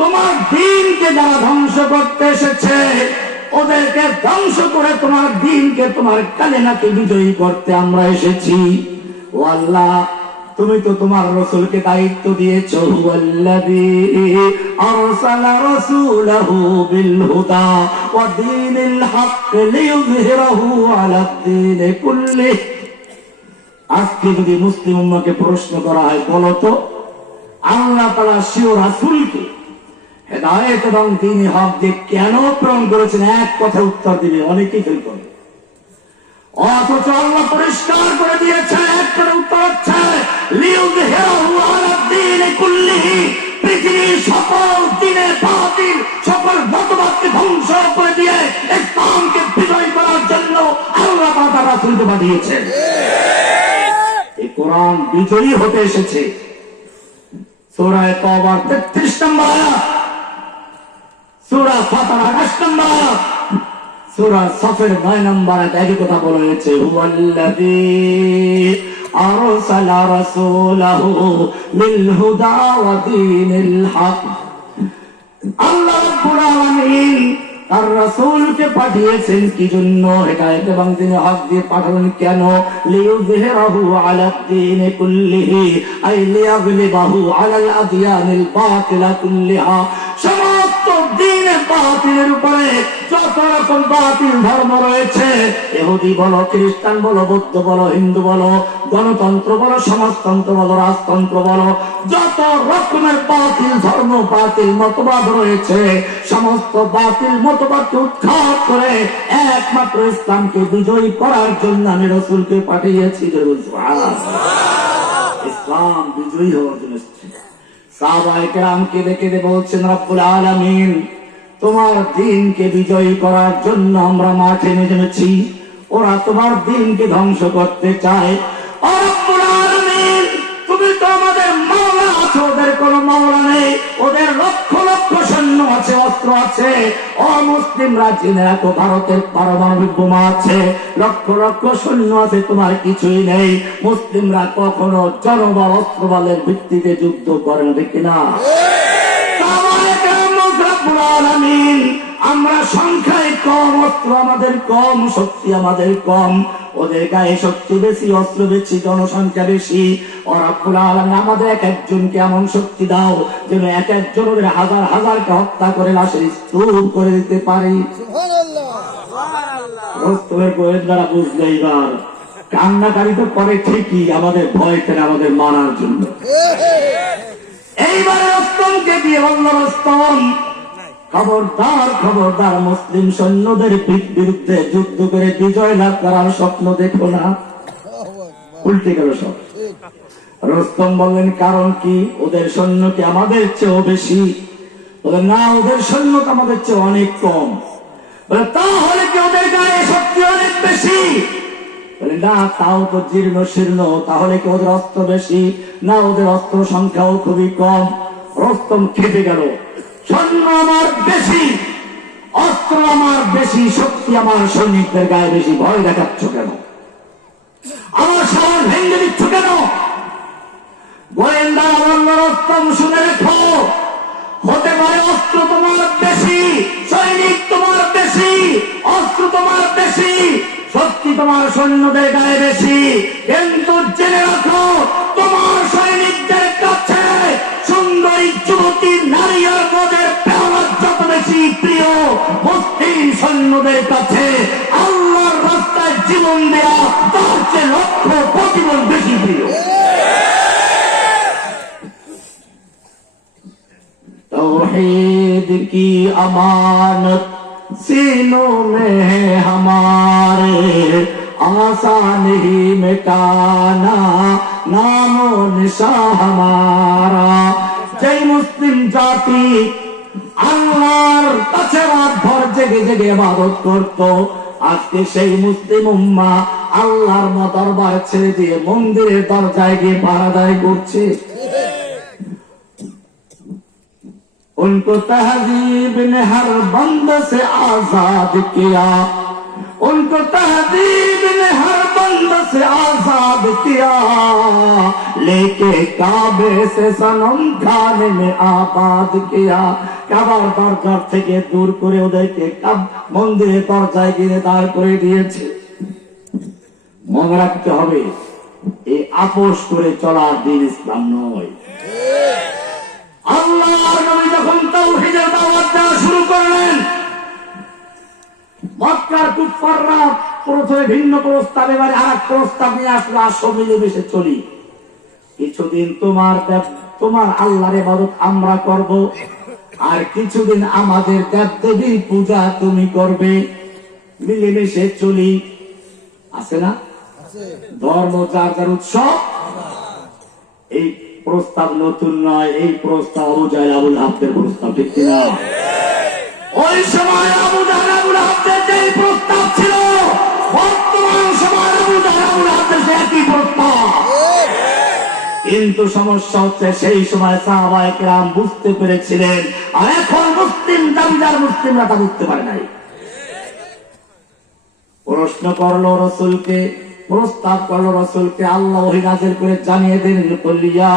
তোমার দ্বীনকে যারা ধ্বংস করতে এসেছে ওদেরকে ধ্বংস করে তোমার দ্বীনকে, তোমার কালেমাকে বিজয়ী করতে আমরা এসেছি। ও আল্লাহ, তুমি তো তোমার রাসূলকে দায়িত্ব দিয়েছো, হুয়াল্লাযী আরসালা রাসূলাহু বিল হুদা ওয়া দীনিল হক লিইয়ুযহিরাহু আলাদ দীনি কুল্লিহি। আজকে যদি মুসলিম উম্মাহকে প্রশ্ন করা হয়, বলো তো আল্লাহ তাআলা স্বীয় রাসূলকে হেদায়েত এবং দ্বীনি হক দিয়ে কেন প্রেরণ করেছেন? এক কথা উত্তর দিবে, অনেকেই ফেল করবে। অথচ আল্লাহ পরিষ্কার করে দিয়েছে, এক করে উত্তর হচ্ছে লিইয়ুযহিরাহু আলাদ দীনি কুল্লিহি, পৃথিবীর সকল দ্বীনে বাতিল, সকল মতবাদকে ধ্বংস করে দিয়ে ইসলামকে বিজয় করার জন্য আল্লাহ তার রাসূলকে পাঠিয়েছেন। এই কোরআন বিজয়ী হতে এসেছে। সূরা তাওবার 33 নম্বর আয়াত, সূরা ফাতির 28 নম্বর আয়াত, সূরা সাফের 9 নম্বর আয়াত একই কথা বলা হয়েছে, হুয়াল্লাযী আরসালা রাসূলাহু বিল হুদা ওয়া দীনিল হক। আল্লাহ রাব্বুল আলামিন তার রাসূলকে পাঠিয়েছেন কি জন্য? হেদায়েত এবং দ্বীনি হক দিয়ে পাঠালেন কেন? লিইয়ুযহিরাহু আলাদ দীনি কুল্লিহি, আই লিয়াগলিবাহু আলাল আদিয়ানিল বাতিলা কুল্লিহা। সমস্ত দ্বীনে বাতিলের উপরে যত রকম বাতিল ধর্ম রয়েছে, ইহুদি বলো, খ্রিস্টান বলো, বৌদ্ধ বলো, হিন্দু বলো, গণতন্ত্র বলো, সমাজতন্ত্র বলো, রাজতন্ত্র বলো, যত রকমের বাতিল ধর্ম, বাতিল মতবাদ রয়েছে, সমস্ত বাতিল মতবাদকে উৎখাত করে একমাত্র ইসলামকে বিজয়ী করার জন্য আমি রাসূলকে পাঠিয়েছি। ইসলাম বিজয়ী হওয়ার জন্য। সাহাবায়ে কেরামকে দেখে বলছেন, রব্বুল আলামিন, তোমার দ্বীনকে বিজয়ী করার জন্য আমরা মাঠে নেমেছি, ওরা তোমার দ্বীনকে ধ্বংস করতে চায়। ও রব্বুল আলামিন, তুমি তো আমাদের মাওলা ওদের কোন মাওলা নেই, ওদের লক্ষ লক্ষ সৈন্য আছে, অস্ত্র আছে। অমুসলিমরা জেনে রাখো, ভারতের পারমাণবিক বোমা আছে, লক্ষ লক্ষ সৈন্য আছে, তোমার কিছুই নেই। মুসলিমরা কখনো জনবল অস্ত্রবলের ভিত্তিতে যুদ্ধ করে না, দেখি না? আমরা সংখ্যায় কম, অস্ত্র আমাদের কম, শক্তি আমাদের কম। ওদের গায়ে শক্তি বেশি, অস্ত্র বেশি, জনসংখ্যা বেশি। ওরা আমাদের এক একজনকে এমন শক্তি দাও যেন এক একজন ওদের হাজার হাজারকে হত্যা করে লাশের স্তূপ করে দিতে পারি। গোয়েন্দারা বুঝলে এবার কান্নাকারি তো করে ঠিকই, আমাদের ভয় করে আমাদের মারার জন্য। এইবারে রস্তমকে দিয়ে বলল, রস্তম খবরদার খবরদার, মুসলিম সৈন্যদের বিরুদ্ধে যুদ্ধ করে বিজয় লাভ করার স্বপ্ন দেখো না। উল্টে গেল সব। রস্তম বললেন, কারণ কি? ওদের সৈন্য কি আমাদের চেয়েও বেশি? বলেন না, ওদের সৈন্য তো আমাদের চেয়ে অনেক কম। বলে তাহলে কি ওদের গায়ে শক্তি অনেক বেশি? বলে না, তাও তো জীর্ণ শীর্ণ। তাহলে কি ওদের অস্ত্র বেশি? না, ওদের অস্ত্র সংখ্যাও খুবই কম। রস্তম খেপে গেল, সৈন্য আমার বেশি, অস্ত্র আমার বেশি, শক্তি আমার সৈনিকদের গায়ে বেশি, ভয় দেখাচ্ছ কেন? আমার সাহস ভেঙে দিচ্ছ কেন? গোয়েন্দা বলল, রস্তম শুনে রেখো, হতে পারে অস্ত্র তোমার বেশি, সৈনিক তোমার বেশি, অস্ত্র তোমার বেশি, শক্তি তোমার সৈন্যদের গায়ে বেশি, কিন্তু জেনে রাখো, তোমার সৈনিকদের কাছে সুন্দরী যুবতী নারী আর ওদের প্রেরণা যত বেশি প্রিয়, মুসলিম সৈন্যদের কাছে আল্লাহর রাস্তায় জীবন দেয়া তার চেয়ে লক্ষ কোটি গুণ বেশি প্রিয়। तौहीद की अमानत सीनों में है हमारे, आसान ही मिटाना नामो निशा हमारा। जय मुस्लिम जाति আল্লাহর কাছে রাত ভর জেগে জেগে ইবাদত করত, আজকে সেই মুসলিম উম্মাহ আল্লাহর দরবার ছেড়ে দিয়ে মন্দিরের দরজায় গিয়ে পাহারাদারি করছে। उनको तहजीब ने हर बंद से आजाद किया, उनको तहजीब ने हर बंद से आजाद किया, लेके काबे से सनम खाने में आबाद किया। কাবার দরজা থেকে দূর করে ওদেরকে মন্দিরের দরজায় গিয়ে দাঁড় করে দিয়েছে। মনে রাখতে হবে, এই আপোষ করে চলার দিন ইসলাম নয়। আল্লাহর নবী যখন তাওহীদের দাওয়াত দেওয়া শুরু করলেন, মক্কার কুফাররা প্রথমে ভিন্ন প্রস্তাব, এবারে আরেক প্রস্তাব নিয়ে আসলো, আসো মিলেমিশে চলি, কিছুদিন তোমার আল্লাহর ইবাদত আমরা করব, আর কিছুদিন আমাদের দেবদেবীর পূজা তুমি করবে, মিলেমিশে চলি। আছে না ধর্ম যার যার উৎসব? এই প্রস্তাব নতুন নয়, এই প্রস্তাব আবু জাহেল আবুল আহাবের প্রস্তাব, ঠিক কিনা? ওই সময় আবু জাহেল আবুল আহাবের যে প্রস্তাব ছিল, বর্তমান সময় আবু জাহেল আবুল আহাবের একই প্রস্তাব। কিন্তু সমস্যা হচ্ছে, সেই সময় সাহাবায়ে কেরাম বুঝতে পেরেছিলেন, আর এখন মুসলিম দাবিদার মুসলিমরা তা বুঝতে পারে নাই। প্রশ্ন করলো রাসূলকে, প্রস্তাব করলো রাসূলকে, আল্লাহ ওহী নাযিল করে জানিয়ে দেন, কুলিয়া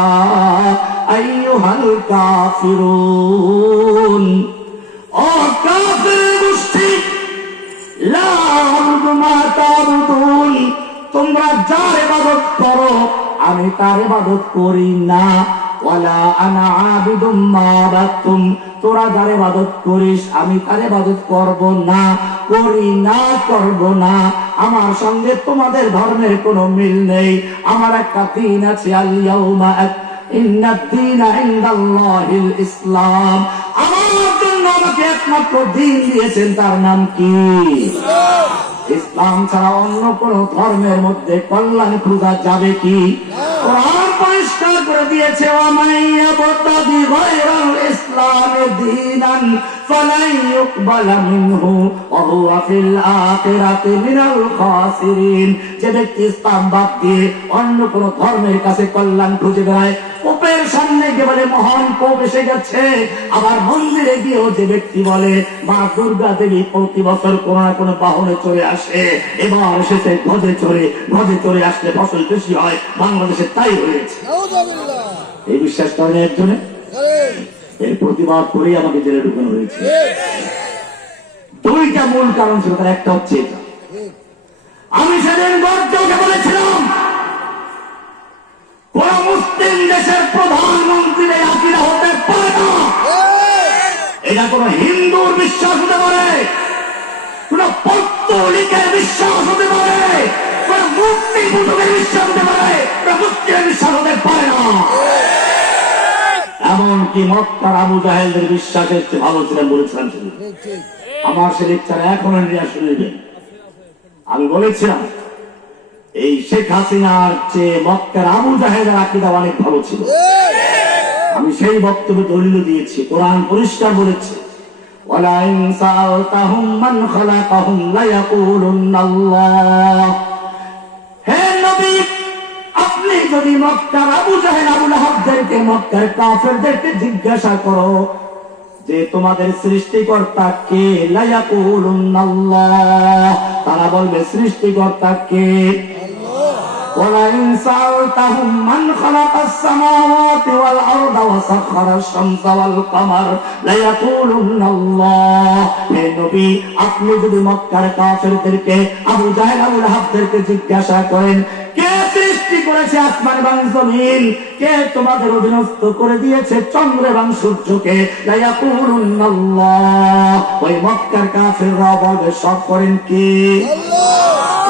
আইয়ুহাল কাফিরুন, ও কাফির গোষ্ঠী, লা আ'বুদু মা তা'বুদুন, তোমরা যার ইবাদত করো আমি তার ইবাদত করি না, ওয়ালা আনা আবিদুম মা আবাদতুম, তোরা যার ইবাদত করিস আমি তার ইবাদত করব না, করি না, করব না। আমার সঙ্গে তোমাদের ধর্মের কোনো মিল নেই। আমার একটা দিন আছে, আল ইয়াউমা ইন্নাদ দীনা ইনদাল্লাহিল ইসলাম। আমার জন্য আমাকে একমাত্র দিন দিয়েছেন, তার নাম কি? ইসলাম ছাড়া অন্য কোন ধর্মের মধ্যে কল্যাণ খোঁজা যাবে কি? কোরআন পরিষ্কার করে দিয়েছে, ওয়ামাইয়া বতাবি গায়রাল ইসলামে দীনান ফালাই ইউকবালা মিনহু ওয়া হুয়া ফিল আখিরাতি মিনাল খাসিরিন। যে ব্যক্তি ইসলাম বাদ দিয়ে অন্য কোন ধর্মের কাছে কল্যাণ খুঁজে বেড়ায়, পোপের সামনে গিয়ে বলে মহান কোপ এসে গেছে, আবার মন্দিরে গিয়েও যে ব্যক্তি বলে মা দুর্গা দেবী প্রতি বছর কোনো না কোনো বাহনে চলে আসে, এবার এসেছে গজে চড়ে আসলে ফসল বেশি হয়, বাংলাদেশে তাই হয়েছে। এই বিশ্বাস করেন একজনে, এর প্রতিবাদ করেই আমাকে জেলে ঢুকানো হয়েছে। দুইটা মূল কারণ ছিল, তার একটা হচ্ছে এটা। আমি সেদিন গর্জকে বলেছিলাম কোন মুসলিম দেশের প্রধানমন্ত্রীর এই আকিদা হতে পারে না। এটা কোন হিন্দুর বিশ্বাস হতে পারে, কোন পৌত্তলিকের বিশ্বাস হতে পারে, কোন মুক্তি পুজোকের বিশ্বাস হতে পারে, কোন মুসলিমের বিশ্বাস হতে পারে না। এমনকি মক্কার আবু জাহেলদের বিশ্বাসের চেয়ে ভালো ছিলেন বলেছিলাম। আমার সে লেকচার এখন শুনবেন। আমি বলেছিলাম এই শেখ হাসিনার চেয়ে মক্কার আবু জাহেলের আকীদা অনেক ভালো ছিল। আমি সেই বক্তব্যে দলিল দিয়েছি। কোরআন পরিষ্কার বলেছে, ওয়ালা ইন সাআলতাহুম মান খালাকাহুম লা ইয়াকুলুনাল্লাহ। হে নবী, আপনি যদি মক্কার আবু জাহেল আবু লাহাবদেরকে, মক্কার কাফেরদেরকে জিজ্ঞাসা করো যে তোমাদের সৃষ্টিকর্তা কে, লা ইয়াকুলুনাল্লাহ, তারা বলবে সৃষ্টিকর্তা কে। ওয়ালা ইন সাআলতাহুম মান খালাকাস সামাওয়াতি ওয়াল আরদা ওয়া সাখারাশ শামসা ওয়াল কামার লা ইয়াকুলুনাল্লাহ। হে নবী, আপনি যদি মক্কার কাফেরদেরকে, আবু জাহেল আবু লাহাবদেরকে জিজ্ঞাসা করেন কে সৃষ্টি করেছে আসমান এবং জমিন, কে তোমাদের অধীনস্থ করে দিয়েছে চন্দ্র এবং সূর্যকে, লা ইয়াকুলুনাল্লাহ, ওই মক্কার কাফেররা বলবে সব করেন কে?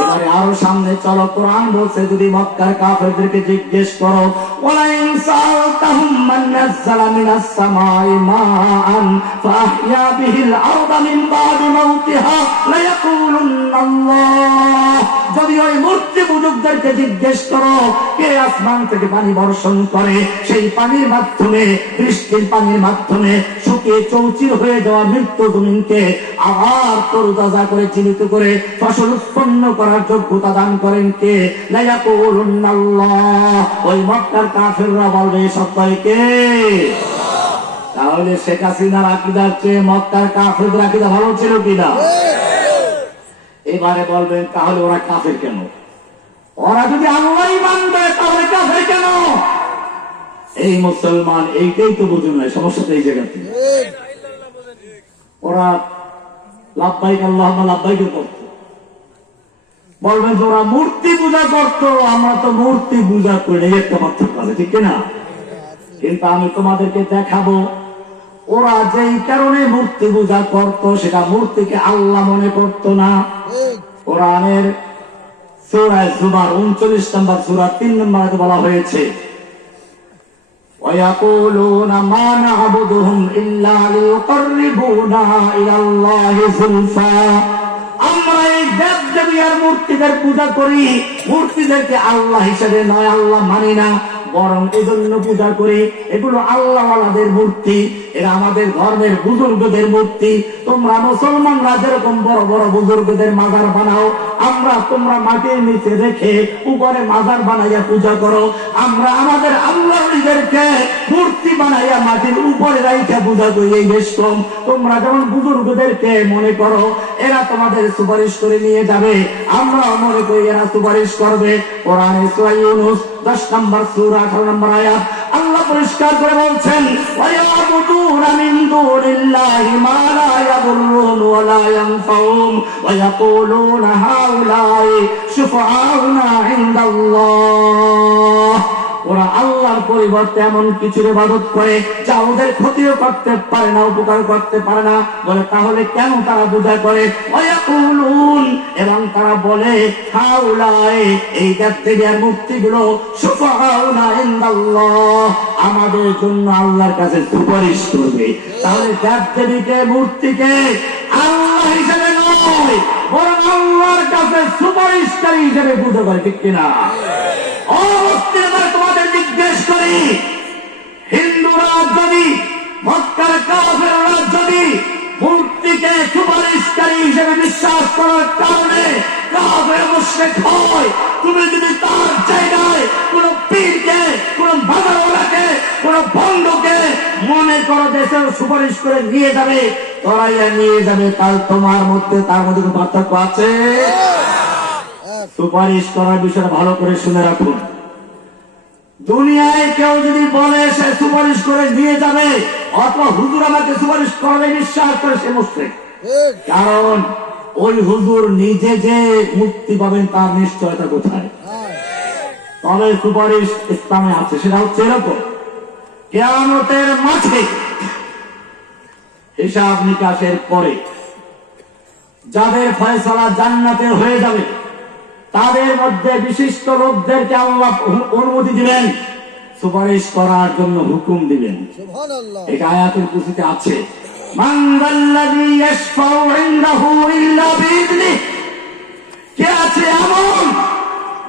এবারে আরো সামনে চলো, কোরআন বলছে যদি মক্কার কাফেরদেরকে জিজ্ঞেস করো, ওয়ালা ইন সাআলতাহুম মান নাযালা মিনাস সামাই মাআন ফাআহইয়া বিহিল আরদা মিন বাদি মাউতিহা লা ইয়াকুলুনাল্লাহ। যদি ওই মূর্তি পূজকদেরকে জিজ্ঞেস করো কে আসমান থেকে পানি বর্ষণ করে, সেই পানির মাধ্যমে, বৃষ্টির পানির মাধ্যমে শুকিয়ে চৌচির হয়ে যাওয়া মৃত্যু জমিনকে আবার তরুতাজা করে জীবিত করে ফসল উৎপন্ন করার যোগ্যতা দান করেন কে? লা ইয়াকুলুনাল্লাহ। ওই মক্কার কাফেররা বলবে সত্য কে? তাহলে শেখ হাসিনার আকীদার চেয়ে মক্কার কাফেরদের আকীদা ভালো ছিল কিনা? এবারে বলবেন তাহলে ওরা কাফের কেন? ওরা যদি আল্লাহই মানবে তাহলে কাফের কেন? এই মুসলমান এইটাই তো বুঝুন না, সমস্যাটা এই জায়গাতে। ওরা লাব্বাইক আল্লাহুম্মা লাব্বাইক করত, বলবেন যে ওরা মূর্তি পূজা করত, আমরা তো মূর্তি পূজা করি না, একটা পার্থক্য আছে, ঠিক না? কিন্তু আমি তোমাদেরকে দেখাবো ওরা যেই কারণে মূর্তি পূজা করত সেটা মূর্তিকে আল্লাহ মনে করত না। কোরআনের সূরা জুমার 39 নম্বর সূরা 3 নম্বরে বলা হয়েছে, ওয়ায়াকুলুনা মা না'বুদুহুম ইল্লা লিয়ুকাররিবুনা ইলাল্লাহি যুলফা। আমরা এই দেব-দেবী আর মূর্তিদের পূজা করি, মূর্তিদেরকে আল্লাহ হিসেবে নয়, আল্লাহ মানি না, বরং এজন্য পূজা করি এগুলো আল্লাহওয়ালাদের মূর্তি, এরা আমাদের ধর্মের বুজুর্গদের মূর্তি। তোমরা মুসলমানরা যেরকম বড় বড় বুজুর্গদের মাজার বানাও, তোমরা মাটির নিচে রেখে উপরে মাজার বানাইয়া পূজা করো, আমরা আমাদের আল্লাহদেরকে মূর্তি বানাইয়া মাটির উপরে রাইখা পূজা করি। এই বেশ কম। তোমরা যেমন বুজুর্গদেরকে মনে করো এরা তোমাদের সুপারিশ করে নিয়ে যাবে, আমরা মনে করি এরা সুপারিশ করবে। কোরআনে সূরা ইউনূস 10 নম্বর সূরা 18 নম্বর আয়াত আল্লাহ পরিষ্কার করে বলছেন, ওয়ায়াবুদুনা মিন দুনিল্লাহি মা লা ইয়াদুররুহুম ওয়া লা ইয়ানফাউহুম ওয়া ইয়াকুলুনা হাউলাই শুফাআউনা ইনদাল্লাহ। ওরা আল্লাহর পরিবর্তে এমন কিছু ইবাদত করে যা ওদের ক্ষতিও করতে পারে না, উপকার করতে পারে না। বলে তাহলে কেন তারা পূজা করে? ওয়ায়াকুলুন, এবং তারা বলে হাউলাই, এই দেব-দেবীর মূর্তিগুলো শুফাআউনা ইনদাল্লাহ, আমাদের জন্য আল্লাহর কাছে সুপারিশ করবে। তাহলে দেব-দেবীকে, মূর্তিকে আল্লাহ হিসেবে নয় বরং আল্লাহর কাছে সুপারিশকারী হিসেবে পূজা করে, ঠিক কিনা? তোমাদের জিজ্ঞেস করি, হিন্দুরা যদি, মক্কার কাফেররা যদি মূর্তিকে সুপারিশকারী হিসেবে বিশ্বাস করার কারণে কাফের মুশরিক হয়, তুমি যদি তার জায়গায় কোন পীরকে, কোন মাজারওয়ালাকে, কোন ভণ্ড এসে সুপারিশ করে নিয়ে যাবে, করাইয়া নিয়ে যাবে, তার তোমার মধ্যে তার মধ্যে কোনো পার্থক্য আছে? সুপারিশ করার বিষয়টা ভালো করে শুনে রাখুন। দুনিয়ায় কেউ যদি বলে সে সুপারিশ করে নিয়ে যাবে অথবা হুজুর আমাকে সুপারিশ করবে, বিশ্বাস করে সে মুশরিক। কারণ ওই হুজুর নিজে যে মুক্তি পাবেন তার নিশ্চয়তা কোথায়? তবে সুপারিশ ইসলামে আছে, সেটা হচ্ছে এরকম, কিয়ামতের মাঠে হিসাব নিকাশের পরে যাদের ফয়সালা জান্নাতের হয়ে যাবে তাদের মধ্যে বিশিষ্ট লোকদেরকে আল্লাহ অনুমতি দিবেন, সুপারিশ করার জন্য হুকুম দিবেন। এটা আয়াতের কুরসিতে আছে, মান যাল্লাযী ইয়াশফাউ ইনদাহু ইল্লা বিইذনিহি। কে আছে এমন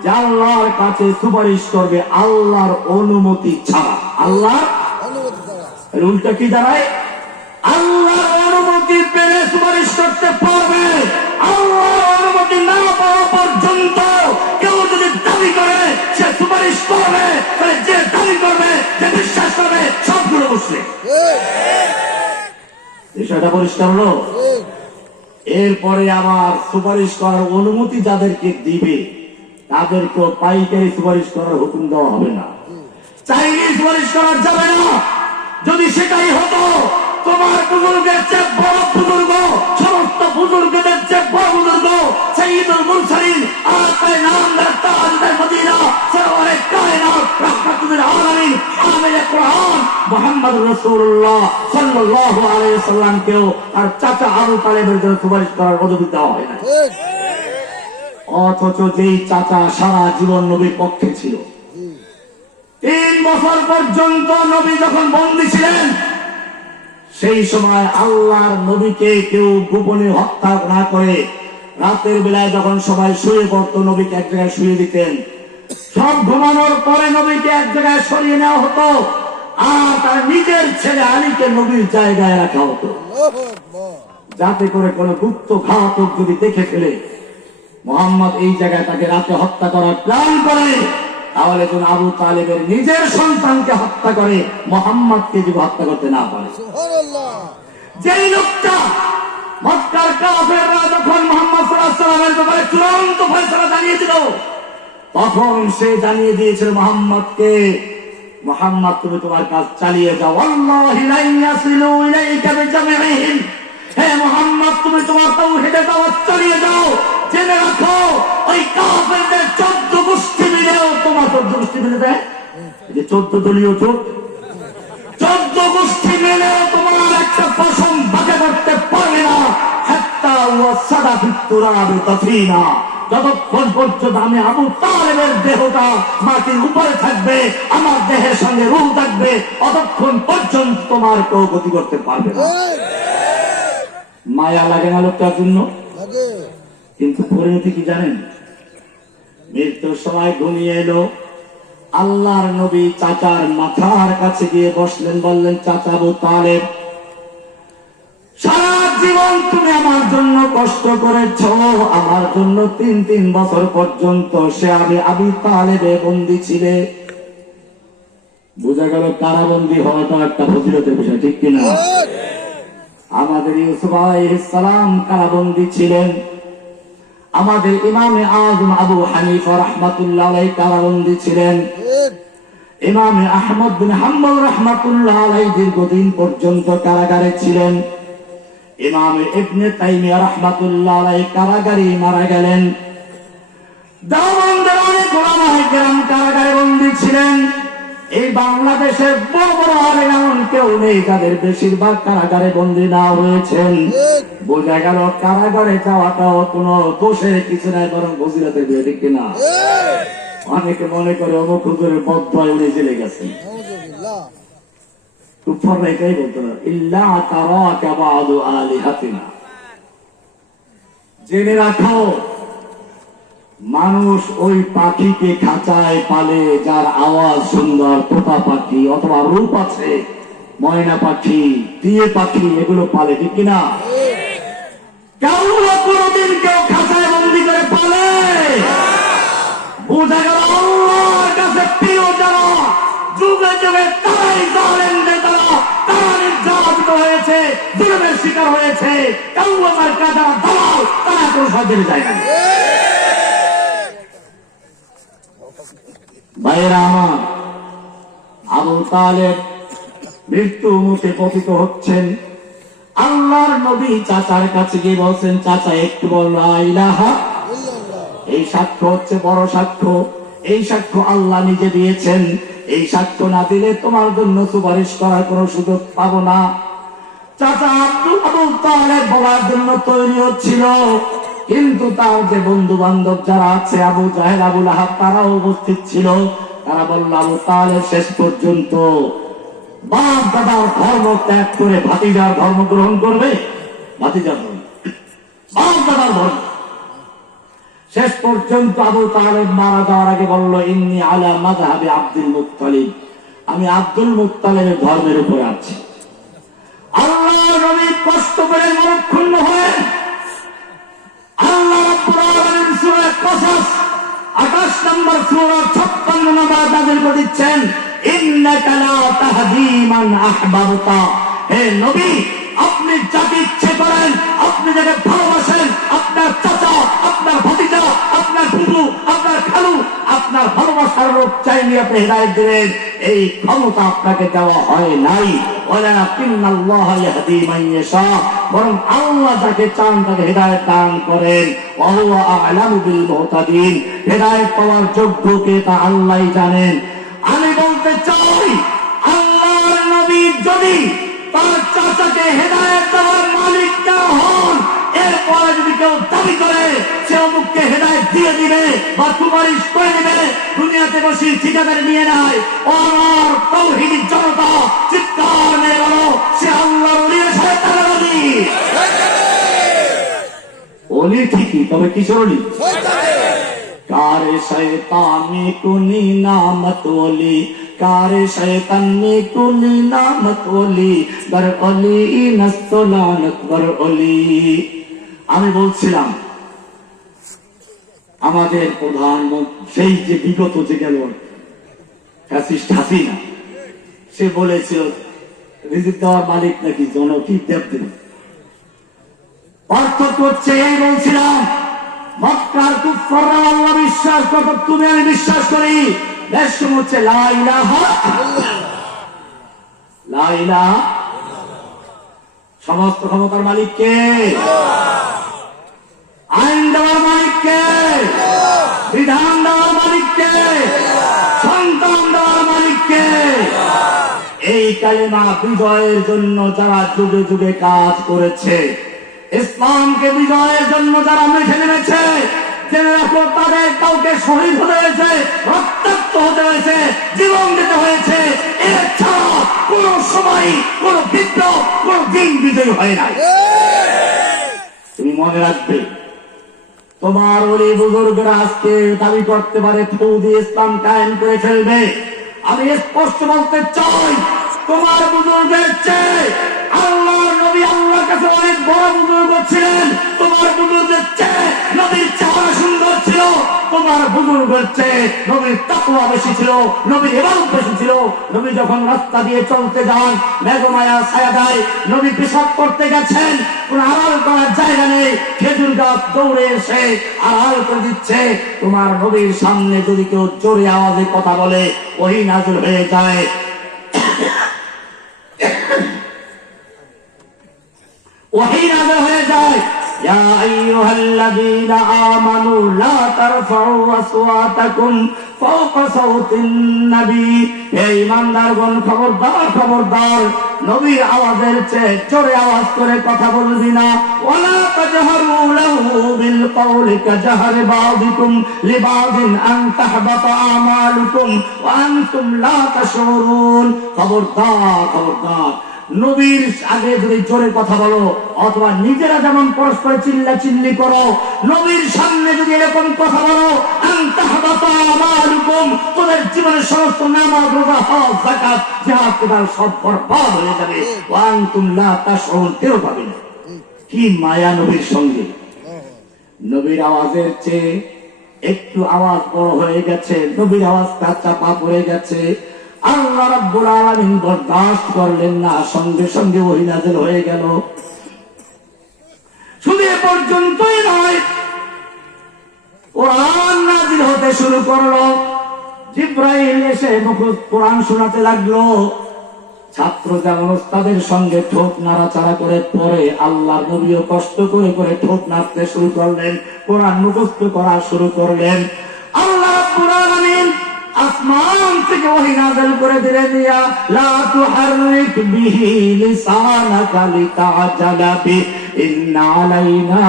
যে আল্লাহর কাছে সুপারিশ করবে আল্লাহর অনুমতি ছাড়া? আল্লাহর অনুমতি ছাড়া। উল্টা কি দাঁড়ায়? আল্লাহর অনুমতি পেলে সুপারিশ করতে পারবে। আল্লাহর অনুমতি না পাওয়া পর্যন্ত কেউ যদি দাবি করে সে সুপারিশ করবে, তাহলে যে দাবি করবে, যে বিশ্বাস করবে, সবগুলো মুশরিক। বিষয়টা পরিষ্কার হলো? এরপরে আবার সুপারিশ করার অনুমতি যাদেরকে দিবে তাদেরকে পাইকারি সুপারিশ করার হুকুম দেওয়া হবে না, চাইলে সুপারিশ করা যাবে না। যদি সেটাই হতো, তোমার বুজুর্গের চেয়ে বড় বুজুর্গ, সমস্ত বুজুর্গদের চেয়ে বড় বুজুর্গ সাইয়্যিদুল মুরসালিন আকায়ে নামদার তাজদার মদিনা সরওয়ারে কায়নাত রাহমাতুল আলামিন আমিরে কুরআন মুহাম্মদুর রাসূলুল্লাহ সাল্লাল্লাহু আলাইহি ওয়াসাল্লামকেও তার চাচা আবু তালেবের জন্য সুপারিশ করার অনুমতি দেওয়া হয় না। অথচ যেই চাচা সারা জীবন নবীর পক্ষে ছিল, 3 বছর পর্যন্ত নবী যখন বন্দী ছিলেন সেই সময় আল্লাহর নবীকে কেউ গোপনে হত্যা না করে রাতের বেলায় যখন সবাই শুয়ে পড়ত নবীকে এক জায়গায় শুয়ে দিতেন, সব ঘুমানোর পরে নবীকে এক জায়গায় সরিয়ে নেওয়া হতো আর তার নিজের ছেলে আলীকে নবীর জায়গায় রাখা হতো, যাতে করে কোন গুপ্ত ঘাতক যদি দেখে ফেলে মুহাম্মদ এই জায়গায় তাকে রাতে হত্যা করার প্ল্যান করে, তাহলে যেন আবু তালেবের নিজের সন্তানকে হত্যা করে মুহাম্মদকে যদি হত্যা করতে না পারে। যেই লোকটা মক্কার কাফেররা যখন মুহাম্মদ সাল্লাল্লাহু আলাইহি ওয়াসাল্লামের ব্যাপারে চূড়ান্ত ফয়সালা জানিয়েছিল, তখন সে জানিয়ে দিয়েছিল মুহাম্মদকে, মুহাম্মদ তুমি তোমার কাজ চালিয়ে যাও, ওয়াল্লাহি লা ইয়াসিলু ইলাইকা বিজামিহিম। হে মুহাম্মদ তুমি তোমার তাওহীদের দাওয়াত চালিয়ে যাও, জেনে রাখো ওই কাফেরদের 14 গোষ্ঠী মিলেও তোমার 14 গোষ্ঠী মিলে দেয়, এই যে 14 দলীয় জোট, 14 গোষ্ঠী মিলেও তোমার একটা পশম বাঁকা করতে পারবে না। হাত্তা ওয়াসাদা ফিতুরাবি তাফিনা, যতক্ষণ পর্যন্ত আমি আবু তালেবের দেহটা মাটির উপরে থাকবে, আমার দেহের সঙ্গে রূহ থাকবে, ততক্ষণ পর্যন্ত তোমার কেউ গতি করতে পারবে না। মায়া লাগে না লোকটার জন্য? কিন্তু পরিণতি কি জানেন? মৃত্যুর সময় ঘনিয়ে এলো, আল্লাহর নবী চাচার মাথার কাছে গিয়ে বসলেন, বললেন, চাচা আবু তালেব, সারা জীবন তুমি আমার জন্য কষ্ট করেছ, আমার জন্য 3 বছর পর্যন্ত সে আবু তালেবে বন্দী ছিলে। বোঝা গেল কারাবন্দী হওয়াটা একটা ফজিলতের বিষয়, ঠিক কিনা? আমাদের ইউসুফ আলাইহিস সালাম কারাবন্দী ছিলেন, আমাদের ইমামে আযম আবু হানিফা রাহমাতুল্লাহ আলাইহি কারাবন্দী ছিলেন, ইমামে আহমদ বিন হাম্বল রাহমাতুল্লাহ আলাইহি দীর্ঘদিন পর্যন্ত কারাগারে ছিলেন, ইমামে ইবনে তাইমিয়া রাহমাতুল্লাহ আলাইহি কারাগারে মারা গেলেন, দেওবন্দের অনেক উলামায়ে কেরাম কারাগারে বন্দী ছিলেন। এই বাংলাদেশের বড় বড় আলেম এমন কেউ নেই যাদের বেশিরভাগ কারাগারে বন্দী না হয়েছেন। বোঝা গেল কারাগারে যাওয়াটাও কোনো দোষের কিছু নাই, বরং ফজিলতের বিষয়, ঠিক কিনা? অনেকে মনে করে অমুক হুজুরের বদদোয়ায় উনি জেলে গেছেন, কুফাররা এটাই বলতো না, ইল্লা তারাকা বাদু আলিহাতিনা। জেনে রাখো, মানুষ ওই পাখিকে খাঁচায় পালে যার আওয়াজ সুন্দর, তোতা পাখি অথবা রূপ আছে, ময়না পাখি, টিয়ে পাখি, এগুলো পালে, ঠিক কিনা? কাউরা কোনদিন কেউ খাঁচায় বন্দি করে পালে? বোঝা গেল আল্লাহর কাছে প্রিয় যারা, যুগে যুগে তারাই জালেমদের দ্বারা তারা নির্যাতিত হয়েছে, জুলুমের শিকার হয়েছে। কাউয়ামার কাজা দালাল তারা কোনো সাহায্যের যায় না। ভাইয়েরা আমার, আবু তালেব মৃত্যু মুখে পতিত হচ্ছেন। আল্লাহর নবী চাচার কাছে গিয়ে বলছেন, চাচা একটু বল লা ইলাহা। এই সাক্ষ্য হচ্ছে বড় সাক্ষ্য, এই সাক্ষ্য আল্লাহ নিজে দিয়েছেন। এই সাক্ষ্য না দিলে তোমার জন্য সুপারিশ করার কোন সুযোগ পাবো না। চাচা আবু তালেব বলার জন্য তৈরি হচ্ছিল, কিন্তু তার যে বন্ধু বান্ধব যারা আছে, আবু জাহেল, আবু লাহাব, তারাও উপস্থিত ছিল। তারা বলল, আবু তালেব শেষ পর্যন্ত বাপ দাদার ধর্ম ত্যাগ করে ভাতিজার ধর্ম গ্রহণ করবে। ভাতিজার ধর্ম, বাপ দাদার ধর্ম। শেষ পর্যন্ত আবু তালেব মারা যাওয়ার আগে বলল, ইন্নী আলা মাযহাবি আব্দুল মুত্তালিব, আমি আব্দুল মুত্তালিবের ধর্মের উপরে আছি। আল্লাহর নবী কষ্ট করে মরক্ষুণ্ণ হয়ে আল্লাহ রাব্বুল আলামিন সূরা কসস 28 নম্বর সূরা 56 নম্বর নাযিল করে দিচ্ছেন, ইন্নাকা লা তাহদি মান আহবাবতা। হে নবী, আপনি যাকে ইচ্ছে করেন, আপনি যাকে ভালোবাসেন, আপনার চাচা, আপনার ভাতিজা, আপনার ফুফু, আপনার খালু, আপনার ভালোবাসার লোক চাইলে আপনি হেদায়েত দিবেন, এই ক্ষমতা আপনাকে দেওয়া হয় নাই। ওয়ালাকিন্নাল্লাহা ইয়াহদি মান ইয়াশা, বরং আল্লাহ যাকে চান তাকে হেদায়েত দান করেন। ওয়া হুয়া আ'লামু বিল মুহতাদিন, হেদায়েত পাওয়ার যোগ্য কে তা আল্লাহই জানেন। আমি বলতে চাই, আল্লাহর নবী যদি তার চাচাকে হেদায়েত দেওয়ার মালিক না হন, এরপরে যদি কেউ দাবি করে সে অমুককে হেদায়েত দিয়ে দিবে বা সুপারিশ করে দিবে, দুনিয়াতে বসে ঠিকাদারি নিয়ে নেয়, আমার তাওহীদি জনতা চিৎকার মেরে বলো, সে আল্লাহর ওলি না শয়তানের ওলি? ওলি ঠিকই, তবে কিসের ওলি? কারে শয়তানি কুনি নামত ওলি, কারে শয়তানি কুনি নামত ওলি, বর ওলি নস্তলানত বর ওলি। আমি বলছিলাম, আমাদের প্রধানমন্ত্রী সেই যে বিগত যে গেল ফ্যাসিস্ট হাসিনা, সে বলেছিল রিজিক দেওয়ার মালিক নাকি জনকি দেবদেব। পার্থক্য হচ্ছে এই, বলছিলাম মক্কার কুফাররা আল্লাহ বিশ্বাস করত, তুমি আমি বিশ্বাস করি। দেশম হচ্ছে লা ইলাহা লা ইলাহা। সমস্ত ক্ষমতার মালিক কে? আইন দেওয়ার মালিক কে? বিধান দেওয়ার মালিক কে? সন্তান দেওয়ার মালিক কে? এই কালেমা বিজয়ের জন্য যারা যুগে যুগে কাজ করেছে, ইসলামকে বিজয়ের জন্য যারা মেঠে নেমেছে, জেনে রাখো তাদের কাউকে শহীদ হতে হয়েছে, রক্তাক্ত হতে হয়েছে, জীবন দিতে হয়েছে। এছাড়া কোন সময় কোন বিপ্লব কোন দিন বিজয়ী হয় নাই। তুমি মনে রাখবে, তোমার ওলি বুজুর্গরা আজকে দাবি করতে পারে ফৌজি ইসলাম কায়েম করে ফেলবে। আমি স্পষ্ট বলতে চাই, তোমার বুজুর্গের চেয়ে আল্লাহর নবী আল্লাহর কাছে অনেক বড় বুজুর্গ ছিলেন। তোমার বুজুর্গের চেয়ে নবীর চেহারা সুন্দর ছিল, তোমার বুজুর্গের চেয়ে নবীর তাকওয়া বেশি ছিল, নবীর ইবাদত বেশি ছিল। নবী যখন রাস্তা দিয়ে চলতে যান, মেঘমায়া ছায়া দেয়, নবী পেশাব করতে গেছেন, কোন আড়াল করার জায়গা নেই, খেজুর গাছ দৌড়ে এসে আড়াল করে দিচ্ছে। তোমার নবীর সামনে যদি কেউ জোরে আওয়াজে কথা বলে, ওহী নাযিল হয়ে যায়। ওহী নাযিল হয়ে যায়, ইয়া আইয়ুহাল্লাযীনা আমানু লা তারফাউ আসওয়াতাকুম ফাওকা সাওতিন নবী। হে ঈমানদারগণ, খবরদার খবরদার, নবীর আওয়াজের চেয়ে জোরে আওয়াজ করে কথা বলবি না। ওয়ালা তাজহারু লাহু বিল কওলি কাজহারি বাযিকুম লিবাযিন আন তাহবাতা আমালুকুম ওয়া আনতুম লা তাশউরুন। খবরদার খবরদার, নবীর আগে যদি জোরে কথা বলো, অথবা নিজেরা যেমন পরস্পর চিল্লা চিল্লি করো, নবীর সামনে যদি এরকম কথা বলো, আনতাহবাতা আমালুকুম, তোদের জীবনের সমস্ত নামাজ, রোজা, হজ, যাকাত, জিহাদ, কিতাব সব বরবাদ হয়ে যাবে। ওয়া আনতুম লা তাশউরুন, টের পাবে না। কি মায়া নবীর সঙ্গে! নবীর আওয়াজের চেয়ে একটু আওয়াজ বড় হয়ে গেছে, নবীর আওয়াজটা চাপা পড়ে গেছে। আল্লাহ রাব্বুল আলামিন বরদাস্ত করলেন না, সঙ্গে সঙ্গে ওহী নাযিল হয়ে গেল। শুধু এ পর্যন্তই নয়, কোরআন নাযিল হতে শুরু করলো। জিবরাইল এসে কোরআন শোনাতে লাগলো। ছাত্র যেমন ওস্তাদের সঙ্গে ঠোঁট নাড়াচাড়া করে পড়ে, আল্লাহর নবীও কষ্ট করে করে ঠোঁট নাড়তে শুরু করলেন, কোরআন মুখস্থ করা শুরু করলেন। আল্লাহ রাব্বুল আলামিন আসমান থেকে ওহী নাযিল করে দিলেন, ইয়া লা তুহাররিক বিহি লিসানাকা লিতা'জালা বি ইন্না আলাইনা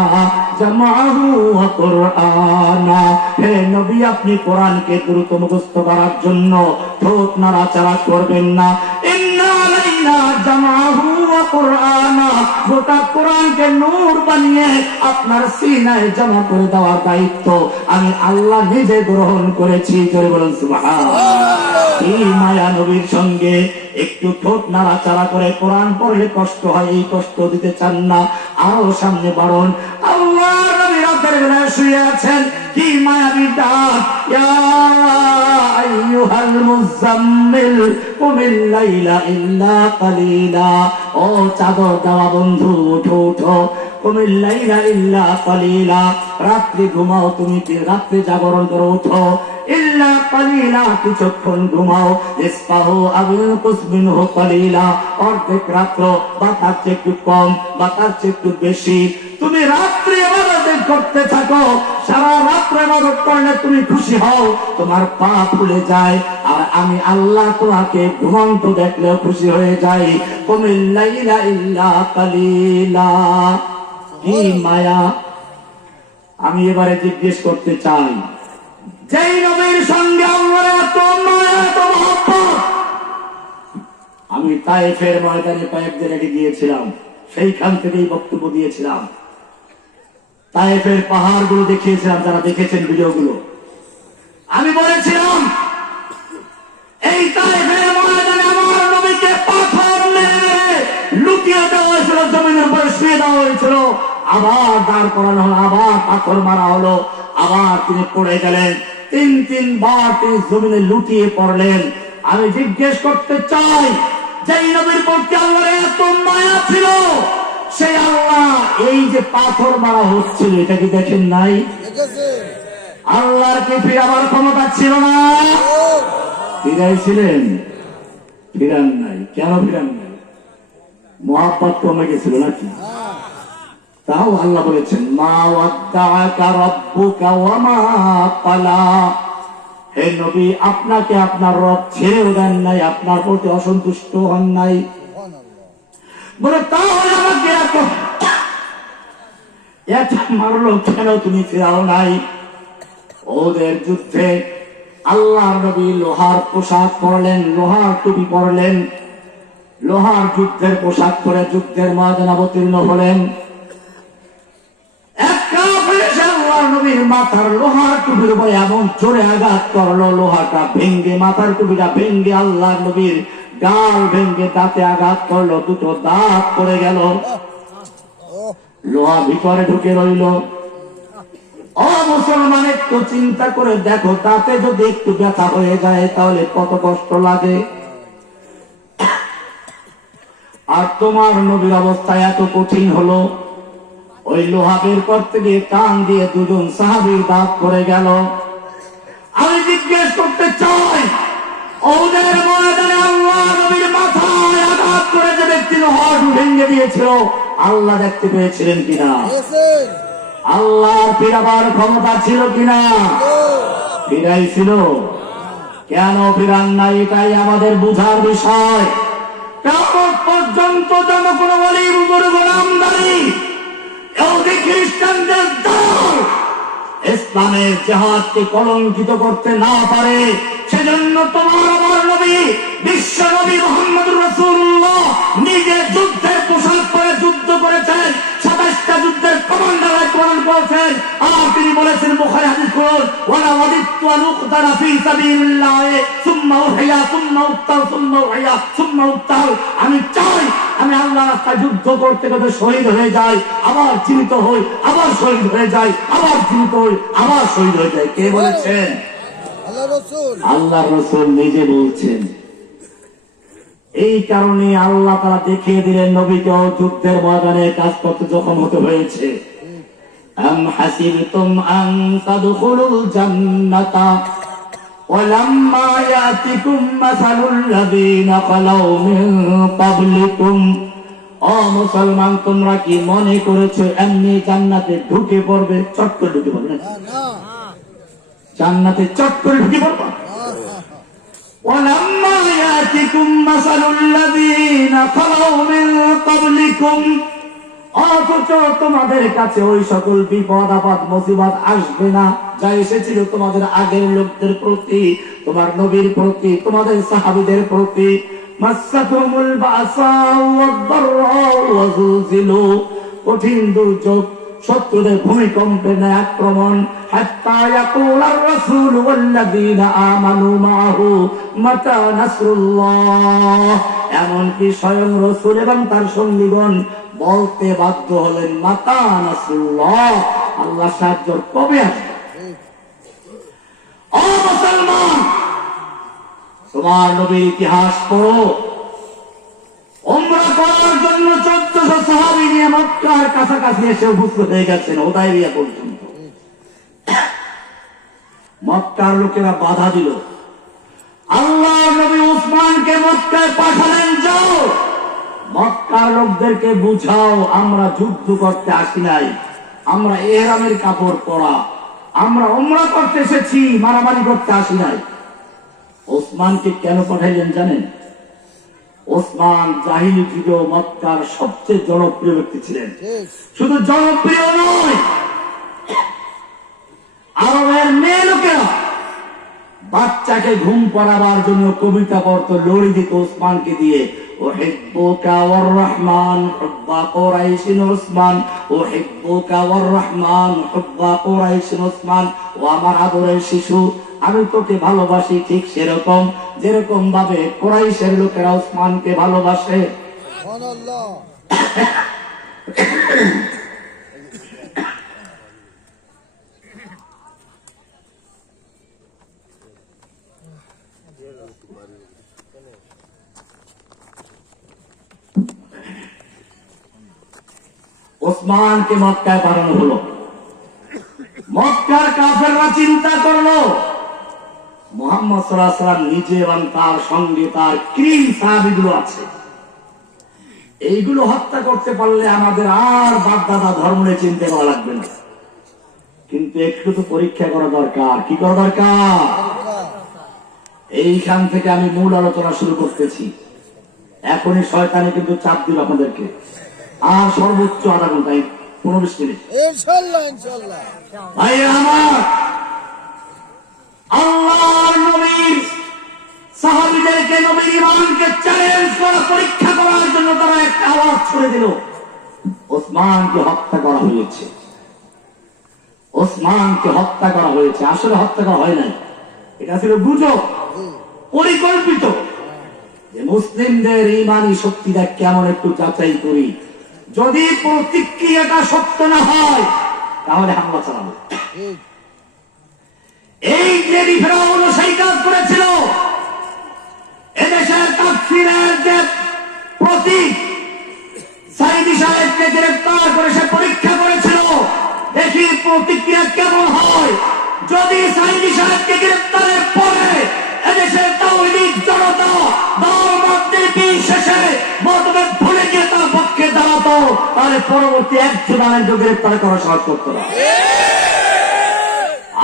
জামআহু ওয়া কুরআনা। হে নবী, আপনি কোরআনকে দ্রুত মুখস্থ করার জন্য ঠোঁট নাড়াচাড়া করবেন না। ইন্না আলাইনা জামআহু ওয়া কুরআনা, গোটা কোরআনকে নূর বানিয়ে আপনার সিনায় জমা করে দেওয়ার দায়িত্ব আমি আল্লাহ নিজে গ্রহণ করেছি। জোরে বলুন সুবহানাল্লাহ। এই মায়া নবীর সঙ্গে একটু ঠোঁট নাড়াচাড়া করে কোরআন পড়লে কষ্ট হয়, এই কষ্ট দিতে চান না, আরো সামনে বাড়ুন। আল্লাহর নবী রাতের বেলায় শুয়ে আছেন, কি মায়াবী ডাক, ইয়া আইয়ুহাল মুযাম্মিল কুমিল লাইলা ইল্লা কালিলা। ও চাদর দেওয়া বন্ধু, ওঠো ওঠো, কুমিল লাইলা ইল্লা কালিলা, রাত্রি ঘুমাও, তুমি রাত্রি জাগরণ করো, ওঠো, ইল্লা কালিলা, কিছুক্ষণ ঘুমাও, ইসফাহু আও ইনকুস মিনহু কালিলা, অর্ধেক রাত্র বা তার চেয়ে একটু কম বা তার চেয়ে একটু বেশি তুমি রাত্রি ইবাদত করতে থাকো। সারা রাত্র ইবাদত করলে তুমি খুশি হও, তোমার পা ফুলে যায়, আর আমি আল্লাহ তোমাকে ঘুমন্ত দেখলেও খুশি হয়ে যাই। কুমিল লাইলা ইল্লা কালিলা। কি মায়া! আমি এবারে জিজ্ঞেস করতে চাই, যেই নবীর সঙ্গে আল্লাহর এত মায়া, এত মহব্বত। আমি তায়েফের ময়দানে কয়েকদিন আগে গিয়েছিলাম, সেইখান থেকেই বক্তব্য দিয়েছিলাম। তায়েফের পাহাড়গুলো দেখিয়েছিলাম, যারা দেখেছেন ভিডিওগুলো। আমি বলেছিলাম, এই তায়েফের ময়দানে আমার নবীকে পাথর মেরে লুকিয়ে দেওয়া হয়েছিল, জমিনের উপরে শুয়ে দেওয়া হয়েছিল, আবার দাঁড় করানো হলো, আবার পাথর মারা হলো, আবার তিনি পড়ে গেলেন, তিনবার তিনি জমিনে লুটিয়ে পড়লেন। আমি জিজ্ঞেস করতে চাই, যেই নবীর প্রতি আল্লাহর এত মায়া ছিল, সেই আল্লাহ এই যে পাথর মারা হচ্ছিল, এটা কি দেখেন নাই? আল্লাহর কি ফিরাবার ক্ষমতা ছিল না? ফিরাইছিলেন? ফিরান নাই। কেন ফিরান নাই? মহাব্বত কমে গেছিল নাকি? তাও আল্লাহ বলেছেন, মা ওয়াদ্দাআকা রাব্বুকা ওয়া মা ক্বালা। হে নবী, আপনাকে আপনার রব ছেড়েও দেন নাই, আপনার প্রতি অসন্তুষ্ট হন নাই। বলে তাহলে আমাকে এত মারলো কেন, তুমি ফিরাও নাই? ওদের যুদ্ধে আল্লাহর নবী লোহার পোশাক পরলেন, লোহার টুপি পরলেন, লোহার যুদ্ধের পোশাক পরে যুদ্ধের ময়দানে অবতীর্ণ হলেন। নবীর মাথার লোহার টুপির উপরে এমন জোরে আঘাত করলো, লোহাটা ভেঙ্গে, মাথার টুপিটা ভেঙ্গে আল্লাহ নবীর গাল ভেঙ্গে দাঁতে আঘাত করলো, দুটো দাঁত পড়ে গেল, লোহা ভিতরে ঢুকে রইল। ও মুসলমান, একটু চিন্তা করে দেখো, তাতে যদি একটু ব্যথা হয়ে যায় তাহলে কত কষ্ট লাগে। আর তোমার নবীর অবস্থা এত কঠিন হলো, ওই লোহা বের করতে গিয়ে কান দিয়ে দুজন সাহাবীর দাঁত পড়ে গেল। আমি জিজ্ঞেস করতে চাই, ওদের ময়দানে আল্লাহ নবীর মাথায় আঘাত করে যে ব্যক্তি লোহার ভেঙে দিয়েছিল, আল্লাহ দেখতে পেয়েছিলেন কিনা? আল্লাহর ফিরাবার ক্ষমতা ছিল কিনা? ফিরাইছিল। কেন ফিরান নাই? এটাই আমাদের বুঝার বিষয়। কিয়ামত পর্যন্ত যেন কোন ওলি বুজুর্গ নামদারি ইহুদি খ্রিস্টানদের দল ইসলামের জিহাদকে কলঙ্কিত করতে না পারে, সেজন্য তোমার আমার নবী, বিশ্ব নবী মুহাম্মদুর রাসূলুল্লাহ নিজে যুদ্ধের পোশাক পরে যুদ্ধ করেছেন, 27টা যুদ্ধের কমান্ডার প্রদান করেছেন। আর তিনি বলেছেন, বুখারী হাদিস করুন, ওয়ালা ওয়াদিতু আন উকতালা ফি সাবিলিল্লাহ সুম্মা উহইয়া সুম্মা উকতাল সুম্মা উহইয়া সুম্মা উকতাল। আমি চাই আমি আল্লাহর রাস্তায় যুদ্ধ করতে করতে শহীদ হয়ে যাই, আবার জীবিত হই, আবার শহীদ হয়ে যাই, আবার জীবিত হই, আবার শহীদ হয়ে যাই। কে বলেছেন? আল্লাহ রাসূল নিজে বলছেন। এই কারণে আল্লাহ তাআলা দেখিয়ে দিলেন নবীকেও যুদ্ধের ময়দানে কাজ করতে যখন হতে হয়েছে। আম হাসিবতুম আন তাদখুলুল জান্নাতা ওয়ালাম্মা ইয়াতিকুম মাসালুল লাযীনা খালাউ মিন ক্বাবলিকুম। ও মুসলমান, তোমরা কি মনে করেছো এমনি জান্নাতে ঢুকে পড়বে? চট করে ঢুকে পড়বে না, জান্নাতে চট করে ঢুকে পড়বে। ওয়ালাম্মা ইয়াতিকুম মাসালুল লাযীনা খালাউ মিন ক্বাবলিকুম, অথচ তোমাদের কাছে ওই সকল বিপদ আপদ মুসিবত আসবে না যা এসেছিল তোমাদের আগের লোকদের প্রতি, তোমার নবীর প্রতি, তোমাদের সাহাবীদের প্রতি। মাসাতুমুল বাসা ওয়াদ-দাররা ওয়া যুলজিলু, কঠিন দুর্যোগ, শত্রুদের ভূমিকম্পের ন্যায় আক্রমণ। হাত্তা ইয়াকুলার রাসূল ওয়াল্লাযীনা আমানু মাআহু মাতা নাসরুল্লাহ, এমনকি স্বয়ং রাসূল এবং তার সঙ্গীগণ বলতে বাধ্য হলেন মাতা নাসরুল্লাহ, আল্লাহ সাহায্য কবে আসবে? ও মুসলমান, তোমার নবীর ইতিহাস পড়ো। উমরা করার জন্য 1400 সাহাবী নিয়ে মক্কার কাছাকাছি এসে উপস্থিত হয়ে গেছেন, হুদায়বিয়া পর্যন্ত। মক্কার লোকেরা বাধা দিল। আল্লাহ নবী উসমানকে মক্কায় পাঠালেন, যাও মক্কার লোকদেরকে বুঝাও আমরা যুদ্ধ করতে আসি নাই, আমরা ইহরামের কাপড় পরা, আমরা উমরা করতে এসেছি, মারামারি করতে আসি নাই। ওসমানকে কেন পাঠাইলেন জানেন? ওসমান জাহিলি যুগে মক্কার সবচেয়ে জনপ্রিয় ব্যক্তি ছিলেন। শুধু জনপ্রিয় নয়, আরবের মেয়ে লোকেরা বাচ্চাকে ঘুম পড়াবার জন্য কবিতা পড়তো, লড়ি দিত ওসমানকে দিয়ে। উহিব্বুকা ওয়ার রহমান হুব্বা কুরাইশিন ওসমান, উহিব্বুকা ওয়ার রহমান হুব্বা কুরাইশিন ওসমান, ও আমার আদরের শিশু, আমি তোকে ভালোবাসি ঠিক সেরকম যেরকম ভাবে কুরাইশের লোকেরা ওসমানকে ভালোবাসে। সুবহানাল্লাহ। ওসমানকে মক্কায় পাঠানো হলো। মক্কার কাফেররা চিন্তা করলো মুহাম্মদ সাল্লাল্লাহু আলাইহি ওয়াসাল্লাম নিজে এবং তার সঙ্গে তার ক্রিম সাহাবীগুলো আছে, এইগুলো হত্যা করতে পারলে আমাদের আর বাপ দাদা ধর্ম নিয়ে চিন্তা করা লাগবে না। কিন্তু একটু তো পরীক্ষা করা দরকার। কি করা দরকার? এইখান থেকে আমি মূল আলোচনা শুরু করতেছি। এখনই শয়তানে কিন্তু চাপ দিল আপনাদেরকে, আর সর্বোচ্চ আধা ঘন্টা, 15-20 মিনিট ইনশাআল্লাহ। ইনশাআল্লাহ ভাইরা আমার, আল্লাহর নবীর সাহাবীদেরকে নবীর ঈমানকে চ্যালেঞ্জ করা, পরীক্ষা করার জন্য তারা একটা আওয়াজ ছড়ে দিল, ওসমানকে হত্যা করা হয়েছে, ওসমানকে হত্যা করা হয়েছে। আসলে হত্যা করা হয় নাই, এটা ছিল গুজব, পরিকল্পিত। যে মুসলিমদের ঈমানি শক্তিটা কেমন একটু যাচাই করি, যদি প্রতিক্রিয়াটা সত্য না হয় তাহলে হামলা চালাবো। এই যে ফিরআউন সেই কাজ করেছিল। এদেশের তাফসীরের যে প্রতীক সাইদি সাহেবকে গ্রেফতার করে সে পরীক্ষা করেছিল, দেখি প্রতিক্রিয়া কেমন হয়। যদি সাইদি সাহেবকে গ্রেফতারের পরে এদেশের তাওহীদ জনতা ধর্মদের বিশেষে মতভেদ ভুলে গিয়ে তার পক্ষে দাঁড়াতো, তাহলে পরবর্তী একজন আরেকজন গ্রেফতার করা সহজ করতো না।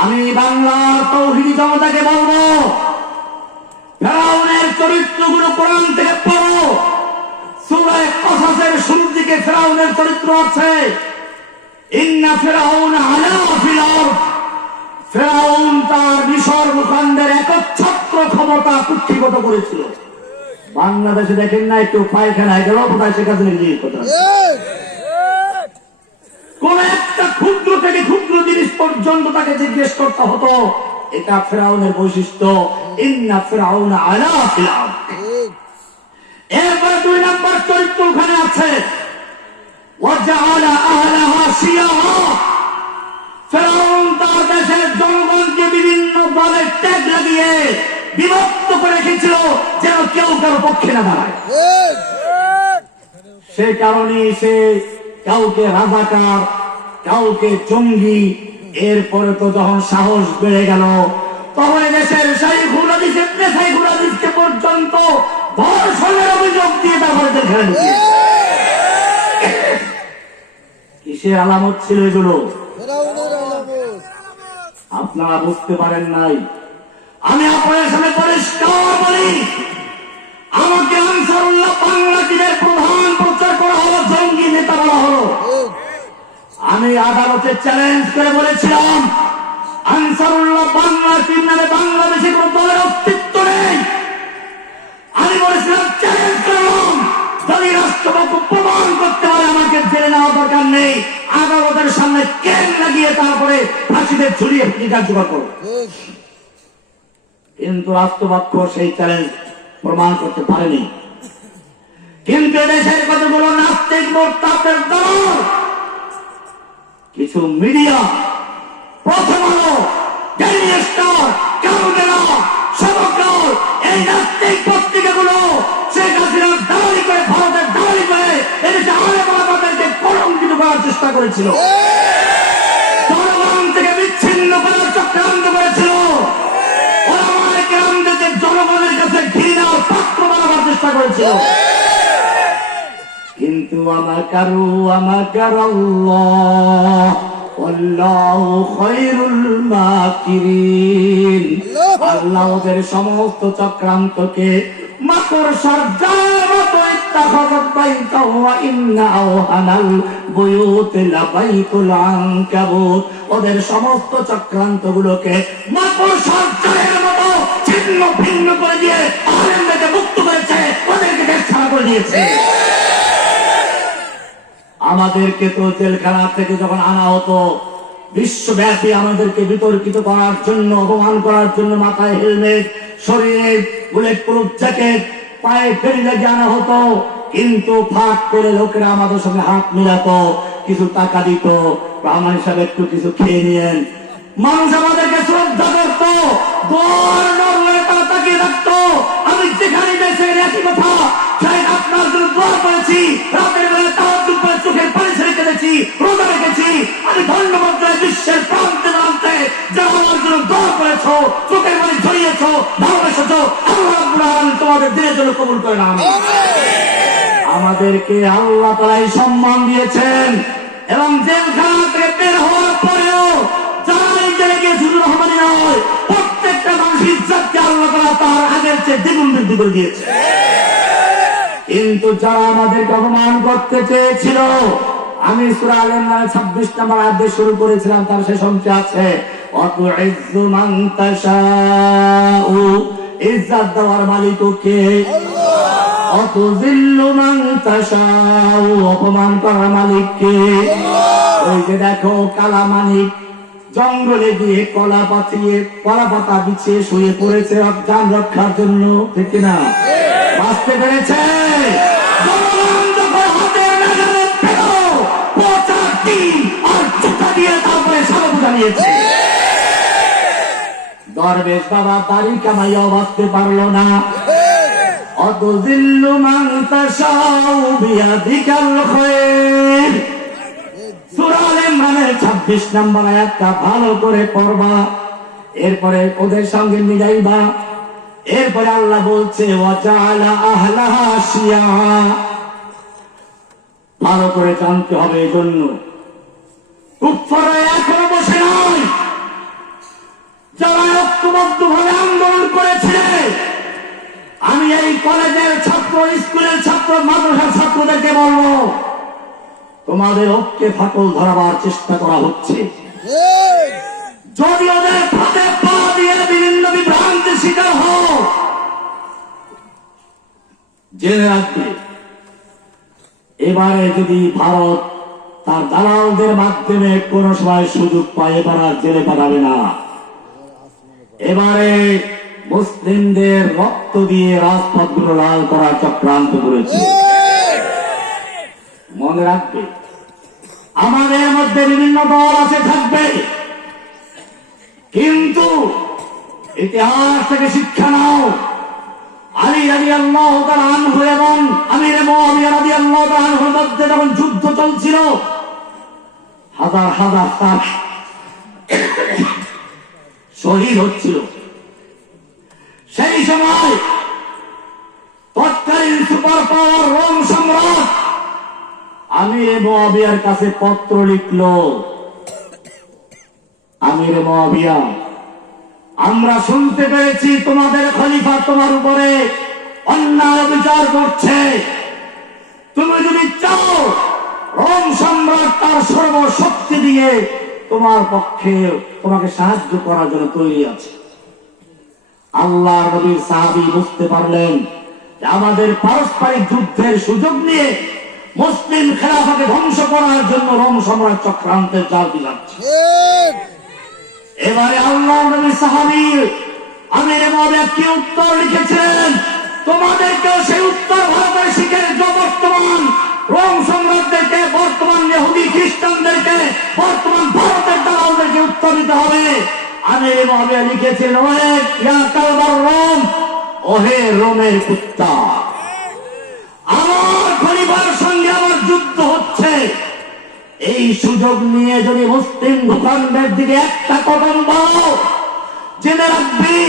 আমি বাংলার তাওহীদি জনতাকে বলবো, ফিরআউনের চরিত্রগুলো কোরআন থেকে পড়ো। সূরা কসসের শুরুর দিকে ফিরআউনের চরিত্র আছে, ইন্না ফিরআউনা আলা ফিল আরদ। ফিরআউন তার মিশর ভূখণ্ডের একচ্ছত্র ক্ষমতা কুক্ষিগত করেছিল। বাংলাদেশে দেখেন না, একটু পায়খানায় গেল কোথায় সেখানে জিজ্ঞেস করতে হবে, কোন একটা ক্ষুদ্র থেকে ক্ষুদ্র জিনিস পর্যন্ত তাকে জিজ্ঞেস করতে হতো। এটা ফিরআউনের বৈশিষ্ট্য, ইন্না ফিরআউনা আলা ফিল আরদ। এরপরে 2 নম্বর চরিত্র ওখানে আছে, ওয়াজআলা আহলাহা শিয়া। ফিরআউন তার দেশের জনগণকে বিভিন্ন দলে ট্যাগ লাগিয়ে বিভক্ত করে রেখেছিল যেন কেউ কারো পক্ষে না দাঁড়ায়। সে কারণে সে কাউকে রাজাকার, কাউকে জঙ্গি, এরপরে তো যখন সাহস বেড়ে গেল তখন দেশের শাইখুল হাদিস ইবনে শাইখুল হাদিসকে পর্যন্ত ধর্ষণের অভিযোগ দিয়ে তারপরে জেলখানায় ঢুকিয়েছে। কিসের আলামত ছিল এগুলো? আপনারা বুঝতে পারেন নাই। আমি আপনাদের সামনে পরিষ্কার বলি, আমাকে আনসারুল্লাহ বাংলা টিমের প্রধান প্রচার করা হলো, জঙ্গি নেতা বলা হলো। আমি আদালতে চ্যালেঞ্জ করে বলেছিলাম, আনসারুল্লাহ বাংলা টিম নামে বাংলাদেশে কোন দলের অস্তিত্ব নেই। আমি বলেছিলাম, চ্যালেঞ্জ করলাম, যদি রাষ্ট্রপক্ষ প্রমাণ করতে পারে আমাকে জেলে নেওয়ার দরকার নেই, আদালতের সামনে কেন লাগিয়ে তারপরে ফাঁসিতে ঝুলিয়ে কার্যকর করো। কিন্তু রাষ্ট্রপক্ষ সেই চ্যালেঞ্জ প্রমাণ করতে পারেনি। কিন্তু দেশের কতগুলো নাস্তিক মোরতাদের দল, কিছু মিডিয়া, প্রথম আলো, ডেইলি স্টার, কারুডেলা, সমকাল, এই নাস্তিক পত্রিকাগুলো শেখ হাসিনার দালালি করে, ভারতের দালালি করে এদেশে আলেম ওলামাদেরকে কলঙ্কিত করার চেষ্টা করেছিল, জনগণ থেকে বিচ্ছিন্ন করার চক্রান্ত করেছিল, ওলামায়ে কেরামদেরকে জনগণের কাছে ঘৃণার পাত্র বানাবার চেষ্টা করেছিল। কিন্তু আমাকারু আমাকারাল্লাহ ওয়াল্লাহু খায়রুল মাকিরিন। আল্লাহ ওদের সমস্ত চক্রান্তকে মাকড়সার জালের মতো ইত্তাখাযাত বাইতাহু ওয়া ইন্না আওহানাল বুয়ুতি লাবাইতুল আনকাবুত। ওদের সমস্ত চক্রান্তগুলোকে মাকড়সার জালের মতো ছিন্ন ভিন্ন করে দিয়ে আলেমদেরকে মুক্ত করেছে, ওদেরকে দেশ ছাড়া করে দিয়েছে। আমাদেরকে তো জেলখানা থেকে যখন আনা হতো, বিশ্বব্যাপী আমাদেরকে বিতর্কিত করার জন্য, অপমান করার জন্য মাথায় হেলমেট, শরীরে বুলেট প্রুফ জ্যাকেট, পায়ে ফেরি লাগিয়ে আনা হতো। কিন্তু ফাঁক করে লোকেরা আমাদের সঙ্গে হাত মিলাতো, কিছু টাকা দিত, আমার হিসাবে একটু কিছু খেয়ে নিয়েন। মানুষ আমাদেরকে শ্রদ্ধা করত, তাকিয়ে রাখতো। আমি যেখানে বেঁচে একই কথা, আপনার জন্য দোয়া করেছি, রাতের বেলা তাহাজ্জুদ করে চোখের পানি ছেড়ে কেঁদেছি, রোজা রেখেছি। আমি ধন্যবাদ করে বিশ্বের প্রান্তে প্রান্তে যারা আমার জন্য দোয়া করেছ, চোখের পানি ঝরিয়েছ, ভালোবেসেছ, আল্লাহ রাব্বুল আলামিন তোমাদের দিনের জন্য কবুল করে না। আমাদেরকে আল্লাহ তাআলাই সম্মান দিয়েছেন, এবং জেলখানা থেকে বের হওয়ার পরেও যারা জেলে গিয়ে শুধু রহমানি নয়, প্রত্যেকটা মানুষের ইজ্জতকে আল্লাহ তাআলা তার আগের চেয়ে দ্বিগুণ বৃদ্ধি করে দিয়েছে। কিন্তু যারা আমাদেরকে অপমান করতে চেয়েছিল, আমি সূরা আল ইমরান 26 নম্বর আয়াত দিয়ে শুরু করেছিলাম, তার শেষ অংশে আছে ওয়াতুইজ্জু মান তাশাউ, ইজ্জত দেওয়ার মালিক কে? আল্লাহ। ওয়াতুযিল্লু মান তাশাউ, অপমান করার মালিক কে? আল্লাহ। ওই যে দেখো কালা মানিক জঙ্গলে গিয়ে কলা পাতা বিছিয়ে শুয়ে পড়েছে যান রক্ষার জন্য, ঠিক কিনা? বাঁচতে পেরেছে। দরবেশ বাবা দাড়ি কামাইয়াও বাঁচতে পারলো না। অতুযিল্লু মান তাশাউ বিয়াদিকাল খায়র, সূরা আল ইমরানের 26 নম্বর আয়াতটা ভালো করে পড়বা, এরপরে ওদের সঙ্গে মিলাইবা। এরপরে আল্লাহ বলছে ওয়াজাআলা আহলাহা শিয়া, ভালো করে জানতে হবে। এই জন্য কুফফাররা এখনো বসে নয়, যারা ঐক্যবদ্ধভাবে আন্দোলন করেছিল। আমি এই কলেজের ছাত্র, স্কুলের ছাত্র, মাদ্রাসার ছাত্রদেরকে বলবো, তোমাদের ঐক্যে ফাটল ধরাবার চেষ্টা করা হচ্ছে। যদি ওদের ফাঁদে পা দিয়ে বিভিন্ন বিভ্রান্তির শিকার হও, জেনে রাখবে এবারে যদি ভারত তার দালালদের মাধ্যমে কোন সময় সুযোগ পায়, এবার আর জেলে পাঠাবে না। এবারে মুসলিমদের রক্ত দিয়ে রাজপথগুলো লাল করার চক্রান্ত করেছে। মনে রাখবে, আমাদের মধ্যে বিভিন্ন দল আছে, থাকবে, কিন্তু ইতিহাস থেকে শিক্ষা নাও। আলী রাদিয়াল্লাহু তাআলা আনহু এবং আমির মুআবিয়া রাদিয়াল্লাহু তাআলা আনহুর মধ্যে যখন যুদ্ধ চলছিল, হাজার হাজার তার শহীদ হচ্ছিল, সেই সময় তৎকালীন সুপার পাওয়ার রোম সম্রাট আমির মুআবিয়ার কাছে পত্র লিখল, আমির মুআবিয়া, আমরা শুনতে পেরেছি তোমাদের খলিফা তোমার উপরে অন্যায় বিচার করছে। তুমি যদি চাও, রোম সম্রাট তার সর্বশক্তি দিয়ে তোমার পক্ষে তোমাকে সাহায্য করার জন্য তৈরি আছে। আল্লাহর নবীর সাহাবী বুঝতে পারলেন যে আমাদের পারস্পরিক যুদ্ধের সুযোগ নিয়ে মুসলিম খেলাফাকে ধ্বংস করার জন্য রোম সম্রাট চক্রান্তের জাল বিলাচ্ছে। এবারে আল্লাহর নবীর সাহাবী আমির মুআবিয়া কি উত্তর লিখেছেন, তোমাদেরকে সেই উত্তর ভালো করে শিখে বর্তমান রোম সম্রাটদেরকে, বর্তমান ইহুদি খ্রিস্টানদেরকে, বর্তমান ভারতের দালালদেরকে উত্তর দিতে হবে। আমির মুআবিয়া লিখেছেন, ওহে ইয়া কালবার রোম, ওহে রোমের কুত্তা, আমার খলিফার সঙ্গে আমার যুদ্ধ হচ্ছে। এই সুযোগ নিয়ে যদি মুসলিম ভূখণ্ডের দিকে একটা কদম দাও, জেনে রাখবি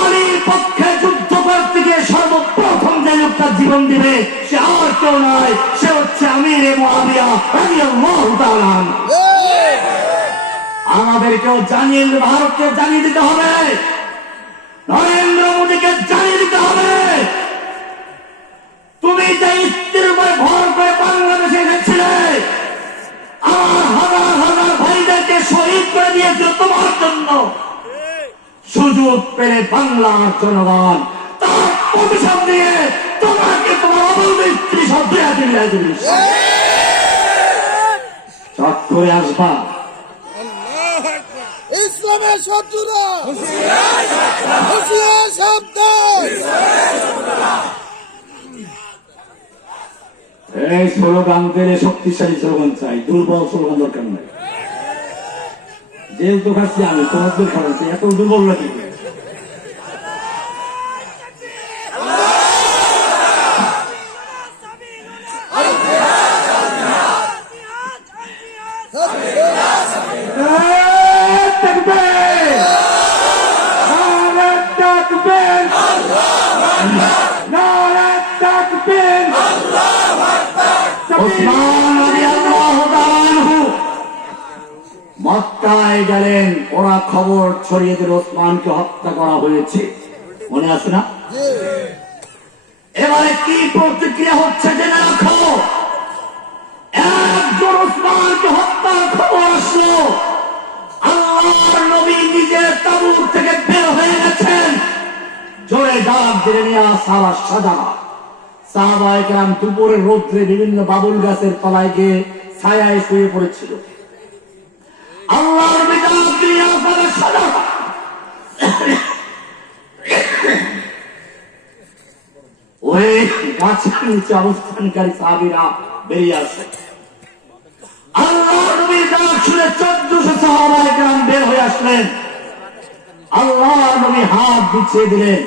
আলীর পক্ষে যুদ্ধ করতে গিয়ে সর্বপ্রথম যে লোকটা জীবন দিবে সে আর কেউ নয়, সে হচ্ছে আমির মুআবিয়া রাদিয়াল্লাহু তাআলা। আমাদেরকেও জানিয়ে, ভারতকে জানিয়ে দিতে হবে, নরেন্দ্র মোদীকে জানিয়ে দিতে হবে, তুমি যে স্ত্রীর উপরে ভর করে বাংলাদেশে এসেছিলে, আমার হাজার হাজার ভাইদেরকে শহীদ করে দিয়েছিল তোমার জন্য। সুযোগ পেলে বাংলার জনগণ তার প্রতিশোধ নিয়ে তোমাকে তোমার অবৈধ স্ত্রী সব চট করে আসবা। ইসলামের শত্রুরা হুঁশিয়ার সাবধান। এই স্লোগান দিলে শক্তিশালী স্লোগান চাই, দুর্বল স্লোগান দরকার নাই। জেল তো খাচ্ছি আমি, তোমাদের খাচ্ছি, এত দুর্বল নাকি? মক্কায় গেলেন, ওরা খবর ছড়িয়ে দিল ওসমানকে হত্যা করা হয়েছে, মনে আছে না? এবারে কি প্রতিক্রিয়া হচ্ছে জেনে রাখো। একজন ওসমানকে হত্যার খবর আসলো, আল্লাহর নবী নিজের তাবুর থেকে বের হয়ে গেছেন, জোরে ডাক দিয়ে নিয়ে সারা সাজা। সাহাবায়ে কেরাম দুপুরের রৌদ্রে বিভিন্ন বাবুল গাছের তলায় গিয়ে ছায়ায় শুয়ে পড়েছিল। আল্লাহর নবী ডাক দিয়ে সারা সাজা। ওই গাছের নিচে অবস্থানকারী সাহাবীরা বেরিয়ে আসে। আল্লাহর নবীর ডাক শুনে 1400 সাহাবায়ে কেরাম বের হয়ে আসলেন। আল্লাহর নবী হাত বিছিয়ে দিলেন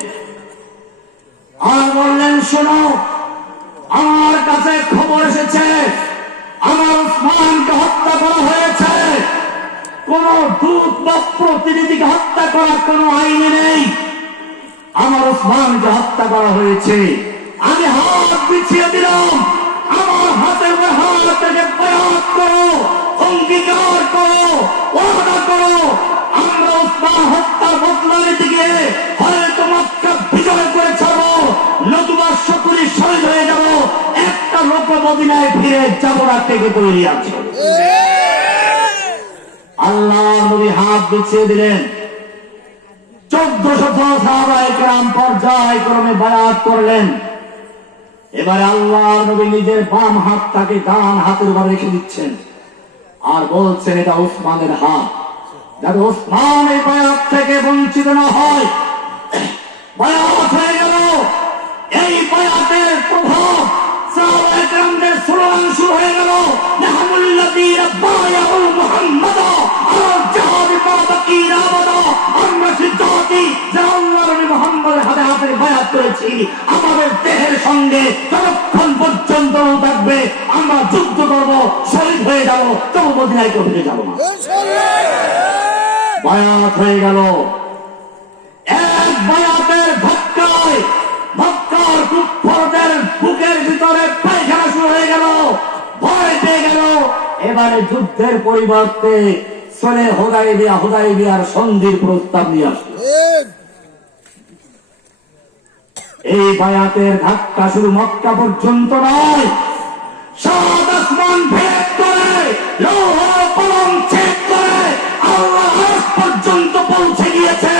আর বললেন, শোনো, আমার কাছে খবর এসেছে আমার ওসমানকে হত্যা করা হয়েছে। কোন দূত বা প্রতিনিধিকে হত্যা করার কোন আইনে নেই, আমার ওসমানকে হত্যা করা হয়েছে। আমি হাত বিছিয়ে দিলাম, আমার হাতের উপর হাত থেকে বয়াত করো, অঙ্গীকার করো, ওয়াদা করো, আমরা ওসমান হত্যার বদলা নিতে গিয়ে হয়তো মক্কা বিজয় করে ছাড়বো, নতুবা সকলে শহীদ হয়ে যাব, একটা লোক মদিনায় ফিরে যাব না থেকে তৈরি আছে। আল্লাহ নবী হাত বিছিয়ে দিলেন। 1400 সাহাবায়ে কেরাম পর্যায়ক্রমে বায়াত করলেন। এবারে আল্লাহ নবী নিজের বাম হাতটাকে ডান হাতের উপর রেখে দিচ্ছেন আর বলছেন, এটা ওসমানের হাত, যাতে ওসমান এই বায়াত থেকে বঞ্চিত না হয়। বায়াত হয়ে গেল। এই বায়াতের প্রভাব সাহাবায়ে কেরামদের স্লোগান শুরু হয়ে গেল, নাহনুল্লাযীনা বায়াউ মুহাম্মাদা আলা জিহাদি মা বাকিনা আবাদা। আমরা সেই জাতি, করেছি, আমাদের দেহের সঙ্গে যতক্ষণ পর্যন্ত থাকবে আমরা যুদ্ধ করব, শহীদ হয়ে যাব, তবু মদিনায় করতে যাব না। বায়াত হয়ে গেল। এক বায়াতের ধাক্কায় মক্কার কুফফারদের বুকের ভিতরে পায়খানা শুরু হয়ে গেল, ভয় পেয়ে গেল। এবারে যুদ্ধের পরিবর্তে চলে হুদায়বিয়ার সন্ধির প্রস্তাব নিয়ে আসলো। এই বায়াতের ধাক্কা শুধু মক্কা পর্যন্ত নয়, সাত আসমান ভেদ করে, লৌহ কলম ছেদ করে আল্লাহ আরশ পর্যন্ত পৌঁছে গিয়েছে।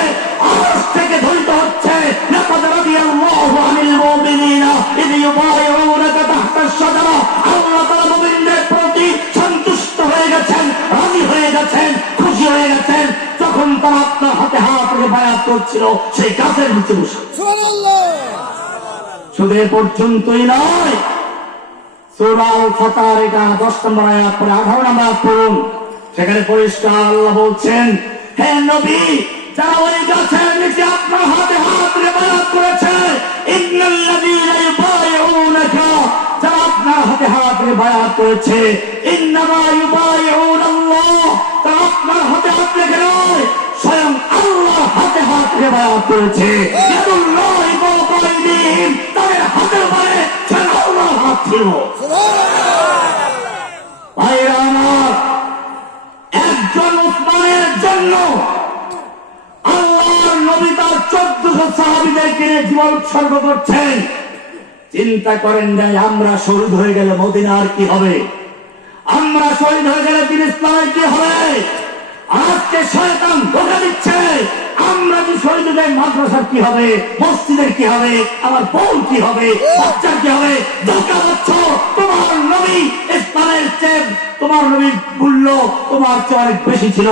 আরশ থেকে ধ্বনিত হচ্ছে, লাকাদ রাদিয়াল্লাহু আনিল মুমিনিনা ইয ইউবাইউনাকা তাহতা আশ-শাজারা। আল্লাহ তাআলা মুমিনদের প্রতি সন্তুষ্ট হয়ে গেছেন, রাজি হয়ে গেছেন, খুশি হয়ে গেছেন যখন তারা আপনার হাতে হাত রেখে বায়াত করছিল সেই গাছের নিচে বসে। সুবহানাল্লাহ। শুধু এ পর্যন্তই নয়, সূরা আল-ফাতর এটা 10 নম্বর আয়াত পরে 18 নম্বর আয়াত পড়ুন। সেখানে পরিষ্কার আল্লাহ বলছেন, হে নবী, যারা ওই গাছের নিচে আপনার হাতে হাত রেখে বায়াত করেছে, ইন্নাল্লাযীনা ইউবাইউনাকা, যারা আপনার হাতে হাত রেখে বায়াত করেছে, ইন্নামা ইউবাইউনাল্লাহ, তারা আপনার হাতে হাত রেখে নয়, স্বয়ং আল্লাহ হাতে হাত রেখে বায়াত করেছে। ইয়াদুল্লাহি ফাওকা আইদিহিম, তাদের হাতের উপরে স্বয়ং আল্লাহর হাত ছিল। ভাইরা আমার, একজন উসমানের জন্য আল্লাহর নবী তার 1400 সাহাবীদেরকে নিয়ে জীবন উৎসর্গ করছেন। চিন্তা করেন না, আমরা শহীদ হয়ে গেলে মদিনার কি হবে, আমরা শহীদ হয়ে গেলে দিন ইসলামের কি হবে। আজকে শয়তান ধোঁকা দিচ্ছে, আমরা যে শহীদ হয়ে মাদ্রাসার কি হবে, মসজিদের কি হবে, আমার বউ কি হবে, বাচ্চার কি হবে। ধোঁকা দিচ্ছ। তোমার নবী ইসলামের চেয়ে, তোমার নবীর মূল্য তোমার চেয়ে অনেক বেশি ছিল।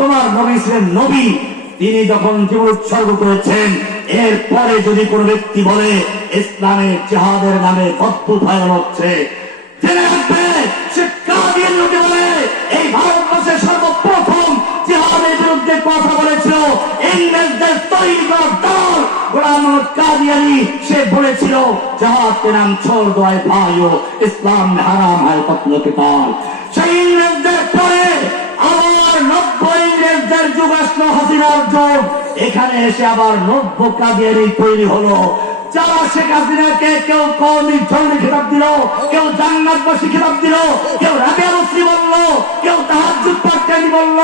তোমার নবী ছিলেন নবী, তিনি যখন জীবন উৎসর্গ করেছেন, এরপরে যদি কোন ব্যক্তি বলে ইসলামের জিহাদের নামে অদ্ভুত হয়ে হচ্ছে, জেনে রাখবে সে কাদিয়ান লোকে বলে এই ভারতবর্ষের সর্বপ্রথম জিহাদের বিরুদ্ধে কথা বলেছিল ইংরেজদের তৈরি করা দল গোলাম মোহাম্মদ কাদিয়ানি। সে বলেছিল জিহাদ কে নাম ছোড় দো আয়ে ভাইও, ইসলাম মে হারাম হ্যায় কত্ল কিতাল। সেই ইংরেজদের পরে আবার 90 ইংরেজদের যুগ আসলো, হাসিনার যুগ। এখানে এসে আবার 90 কাদিয়ানি তৈরি হলো, যারা শেখ হাসিনাকে কেউ কওমি ঝন্ডি খেতাব দিল, কেউ জান্নাতবাসী খেতাব দিল, কেউ রাবিয়া মুসলি বলল, কেউ তাহাজ্জুদ পড়তেনি বলল,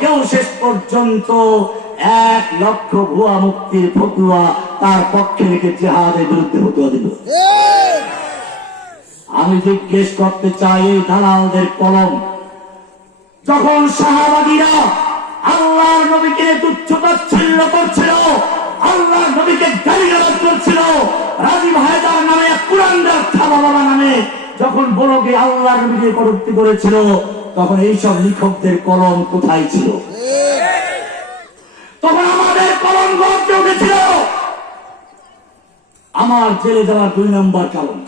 কেউ শেষ পর্যন্ত 1 লক্ষ ভুয়া মুক্তির ফতুয়া তার পক্ষে রেখে জিহাদের বিরুদ্ধে ফতুয়া দিল। আমি জিজ্ঞেস করতে চাই, এই দালালদের কলম যখন সাহাবাগীরা আল্লাহর নবীকে তুচ্ছ-তাচ্ছিল্য করছিল, আল্লাহর নবীকে গালিগালাজ করছিল, রাজীব হায়দার নামে এক কুরানদার থাবা বাবা নামে যখন বলকে আল্লাহর নবীকে কটূক্তি করেছিল, তখন এইসব লেখকদের কলম কোথায় ছিল? তখন আমাদের কলম গর্জে উঠেছিল। আমার জেলে যাওয়ার 2 নম্বর কারণ,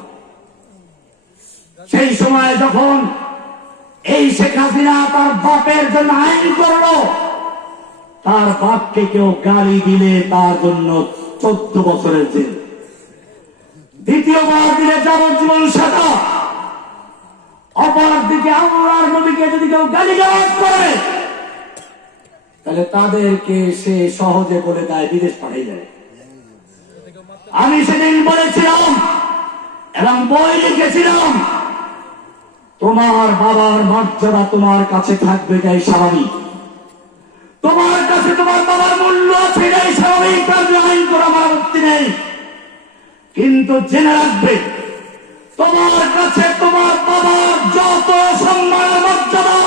সেই সময় যখন এই শেখ হাসিনা তার বাপের জন্য আইন করলো, তার বাপকে কেউ গালি দিলে তার জন্য 14 বছরের জেল, দ্বিতীয়বার দিলে যাবজ্জীবন সাজা। অপরদিকে আল্লাহর নবীকে যদি কেউ গালিগালাজ করে, তাহলে তাদেরকে সে সহজে বলে দেয়, বিদেশ পাঠিয়ে দেয়। আমি সেদিন বলেছিলাম এবং বই লিখেছিলাম, তোমার বাবার মর্যাদা তোমার কাছে থাকবে, এটাই স্বাভাবিক। তোমার কাছে তোমার বাবার মূল্য আছে, এটাই স্বাভাবিক, তার আইন করা আমার আপত্তি নেই। কিন্তু জেনে রাখবে, তোমার কাছে তোমার বাবার যত সম্মান মর্যাদা,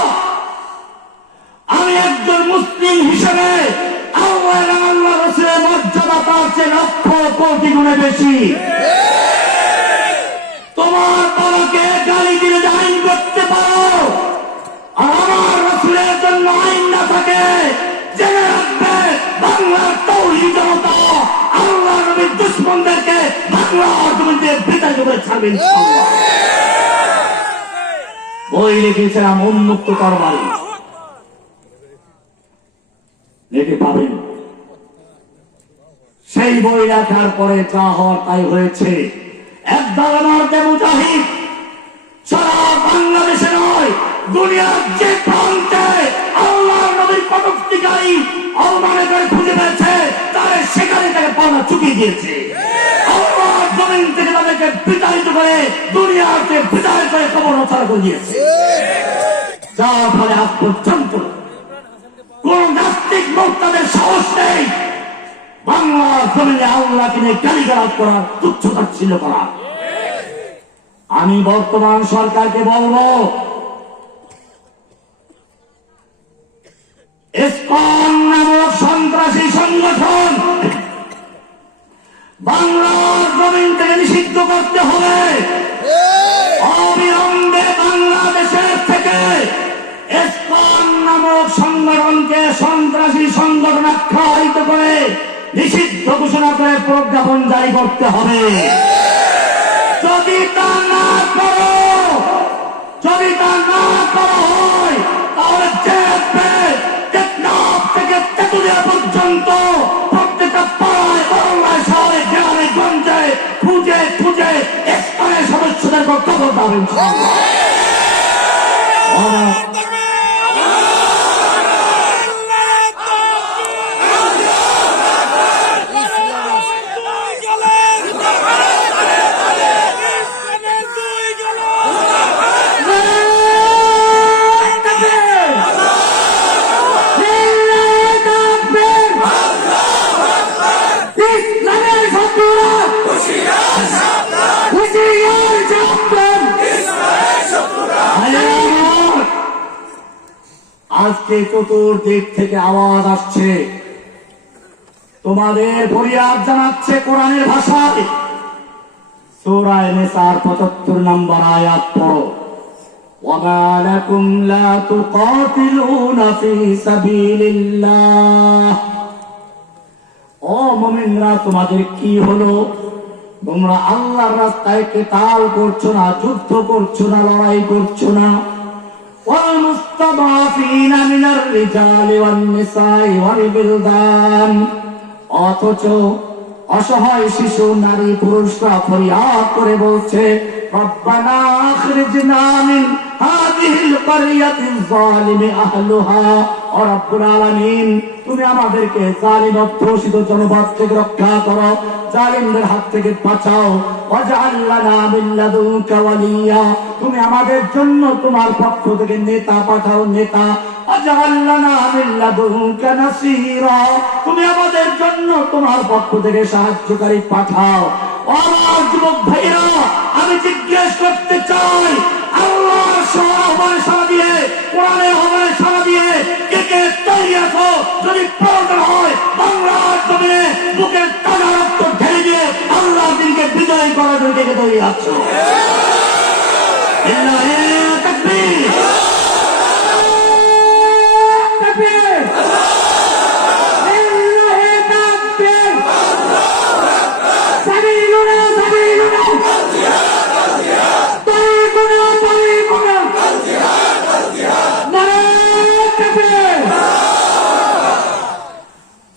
আমি একজন মুসলিম হিসেবে আল্লাহ এবং আল্লাহ রাসূলের মর্যাদা তার চেয়ে লক্ষ কোটি গুণে বেশি। তোমার বাবাকে গালি দিলে আইন করতে পারো, আর আমার রাসূলের জন্য আইন না থাকে, জেনে রাখবে বাংলার তৌহিদি জনতা আল্লাহ নবীর দুশমনদেরকে বাংলার জমিতে বিতাড়িত করে ছাড়বে ইনশাআল্লাহ। বই লিখেছিলাম উন্মুক্ত তরবারি, লিখে পাবেন। সেই বই রাখার পরে যা হওয়ার তাই হয়েছে। একদল আমার মুজাহিদ সারা বাংলাদেশে নয়, দুনিয়ার যে প্রান্তে আল্লাহর নবীর কটূক্তিকারী অবমাননাকারী খুঁজে পেয়েছে, তারা সেখানে তাকে পাওনা চুকিয়ে দিয়েছে। আল্লাহর জমিন থেকে তাদেরকে বিতাড়িত করে দুনিয়াকে বিদায় করে কবর রচনা করে দিয়েছে। যার ফলে আজ পর্যন্ত কোন নাস্তিক মুক্তাদের সাহস নেই বাংলার জমিনে আল্লাহকে নিয়ে গালিগালাজ করার, তুচ্ছতাচ্ছিল্য করার। আমি বর্তমান সরকারকে বলবো, ইসকন নামক সন্ত্রাসী সংগঠন বাংলার জমিন থেকে নিষিদ্ধ করতে হবে। অবিলম্বে বাংলাদেশের থেকে ইসকন নামক সংগঠনকে সন্ত্রাসী সংগঠন আখ্যায়িত করে নিষিদ্ধ ঘোষণা করে প্রজ্ঞাপন জারি করতে হবে। যদি তা না করো হয়, তাহলে টেকনাফ থেকে তেতুলিয়া পর্যন্ত প্রত্যেকটা পাড়ায় বড়লায় শহরে গ্রামে গঞ্জে খুঁজে খুঁজে ইসকনের সদস্যদের কবর দেবেন। আজকে চতুর্দিক থেকে আওয়াজ আসছে, তোমাদের ফরিয়াদ জানাচ্ছে কোরআনের ভাষায়। সূরা নিসার ৭৫ নম্বর আয়াত পড়ো। ওয়ামা লাকুম লা তুকাতিলুনা ফি সাবিলিল্লাহ। ও মুমিনরা, তোমাদের কি হলো? তোমরা আল্লাহর রাস্তায় কিতাল করছো না, যুদ্ধ করছো না, লড়াই করছো না। والمستضعفين من الرجال والنساء والبلدان। অথচ অসহায় শিশু, নারী, পুরুষরা ফরিয়াদ করে বলছে, রব্বানা আখরিজনা মিন হাযিহিল ক্বরিয়াতিল যালিমি আহলুহা। ও রব্বুল আলামিন, তুমি আমাদেরকে জালিম অধ্যুষিত জনপদ থেকে রক্ষা করো, জালিমদের হাত থেকে বাঁচাও। ওয়াজআল লানা মিন লাদুনকা ওয়ালিয়া, তুমি আমাদের জন্য তোমার পক্ষ থেকে নেতা পাঠাও, নেতা। ওয়াজআল লানা মিন লাদুনকা নাসীরা, তুমি আমাদের জন্য তোমার পক্ষ থেকে সাহায্যকারী পাঠাও। আমার যুবক ভাইরা, আমি জিজ্ঞেস করতে চাই, আল্লাহর আহ্বানে সাড়া দিয়ে, কোরআনের আহ্বানে সাড়া দিয়ে কে কে তৈরি আছো? যদি প্রয়োজন হয় বাংলার জমিনে বুকের তাজা রক্ত ঢেলে দিয়ে আল্লাহ দিনকে বিজয় করার জন্য কে কে তৈরি আছো? তাকবীর, তাকবীর,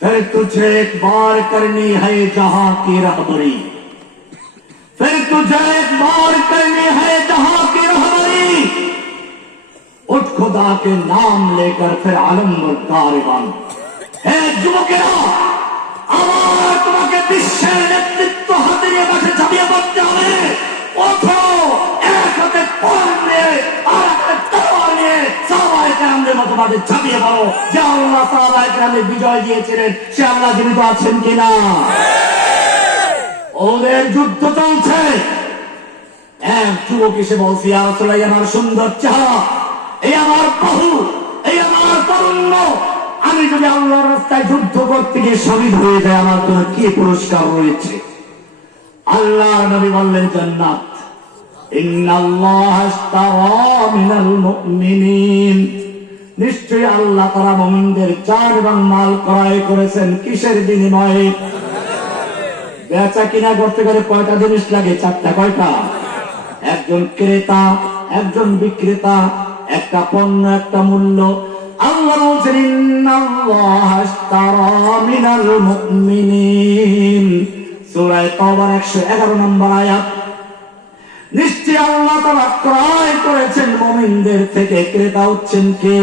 फिर तुझे एक बार करनी है जहां की रहबरी, फिर तुझे एक बार करनी है जहां की रहबरी। उठ खुदा के नाम लेकर फिर आलम कारवान। हे যুবকেরা, আমার তোমাকে বিশ্বের নেতৃত্ব হাতে নিয়ে মাঠে ঝাঁপিয়ে পড়তে হবে। ওঠো, এক হাতে কোরআন নিয়ে আর এক হাতে তলোয়ার নিয়ে সাহাবায়ে কেরামদের মতো মাঠে ঝাঁপিয়ে পড়ো। যে আল্লাহ সাহাবায়ে কেরামদের বিজয় দিয়েছিলেন, সে আল্লাহ জীবিত আছেন কিনা? ওদের যুদ্ধ চলছে। এক যুবক এসে বলছে, ইয়া রাসূলুল্লাহ, আমার সুন্দর চেহারা, এই আমার বহু, এই আমার তরুণ্য, আমি যদি আল্লাহর রাস্তায় যুদ্ধ করতে গিয়ে শহীদ হয়ে যায়, আমার জন্য কি পুরস্কার রয়েছে? আল্লাহ নবী বললেন, জান্নাত। ইন্নাল্লাহ আশতারা মিনাল মুমিনিন, নিশ্চয়ই আল্লাহ তাআলা মুমিনদের জান এবং মাল ক্রয় করেছেন। কিসের বিনিময়ে? বেচা কিনা করতে গেলে কয়টা জিনিস লাগে? চারটা। কয়টা? একজন ক্রেতা, একজন বিক্রেতা, একটা পণ্য, একটা মূল্য। আল্লাহ বলছেন, ইন্নাল্লাহ আশতারা মিনাল মুমিনিন, সূরা তাওবার 111 নম্বর আয়াত। নিশ্চয় আল্লাহ তাআলা ক্রয় করেছেন মুমিনদের থেকে। ক্রেতা হচ্ছেন কে?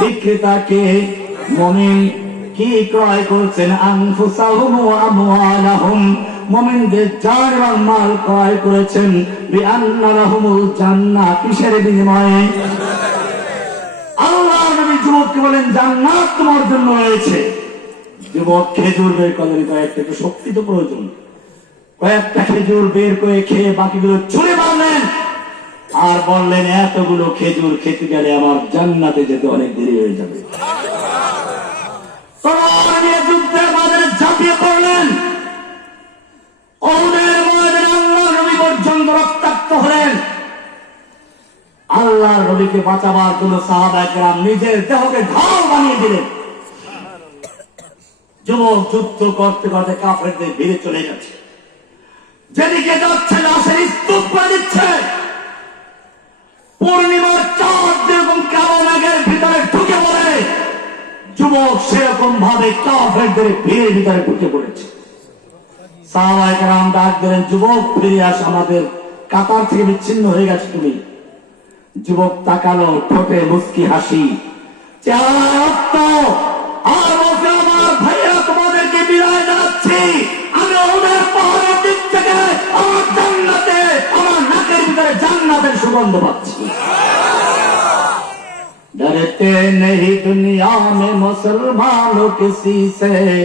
বিক্রেতা কে? মুমিন। কি ক্রয় করেছেন? আনফুসাহুম ওয়া আমওয়ালাহুম, মুমিনদের জান এবং মাল ক্রয় করেছেন। বিআন্না লাহুমুল জান্নাহ, কিসের বিনিময়ে? আল্লাহ নবী যুবককে বলেন জান্নাত তোমার জন্য রয়েছে। যুবক খেজুর বের করে দিতে একটু শক্তি তো প্রয়োজন। কয়েকটা খেজুর বের করে খেয়ে বাকিগুলো ছুঁড়ে মারলেন আর বললেন এতগুলো খেজুর খেতে গেলে আমার জান্নাতে যেতে অনেক দেরি হয়ে যাবে। তলোয়ার নিয়ে যুদ্ধের বাজারে ঝাঁপিয়ে পড়লেন। উহুদের ময়দানে আল্লাহ নবী পর্যন্ত রক্তাক্ত হলেন। আল্লাহ নবীকে বাঁচাবার জন্য সাহাবায়ে কেরাম নিজের দেহকে ঢাল বানিয়ে দিলেন। যুবক যুদ্ধ করতে করতে কাফেরদের ভিড়ে চলে গেছে। যেদিকে যাচ্ছে লাশের স্তূপ করে দিচ্ছে। পূর্ণিমার চাঁদ যেরকম কালো মেঘের ভিতরে ঢুকে পড়ে, যুবক সেরকম ভাবে কাফেরদের ভিড়ের ভিতরে ঢুকে পড়েছে। সাহাবায়ে কেরাম ডাক দিলেন, যুবক ফিরে আস, আমাদের কাতার থেকে বিচ্ছিন্ন হয়ে গেছে তুমি। যুবক তাকালো, ঠোঁটে মুস্কি হাসি, চেহারায় রক্ত, আর বলছে আমার ভাইয়া তোমাদেরকে বিদায় জানাচ্ছি। আমি ওদের পাহাড়ের দিক থেকে আমার জান্নাতে, আমার নাকের ভিতরে জান্নাতের সুগন্ধ পাচ্ছি। डरते नहीं दुनिया में मुसलमानों किसी से।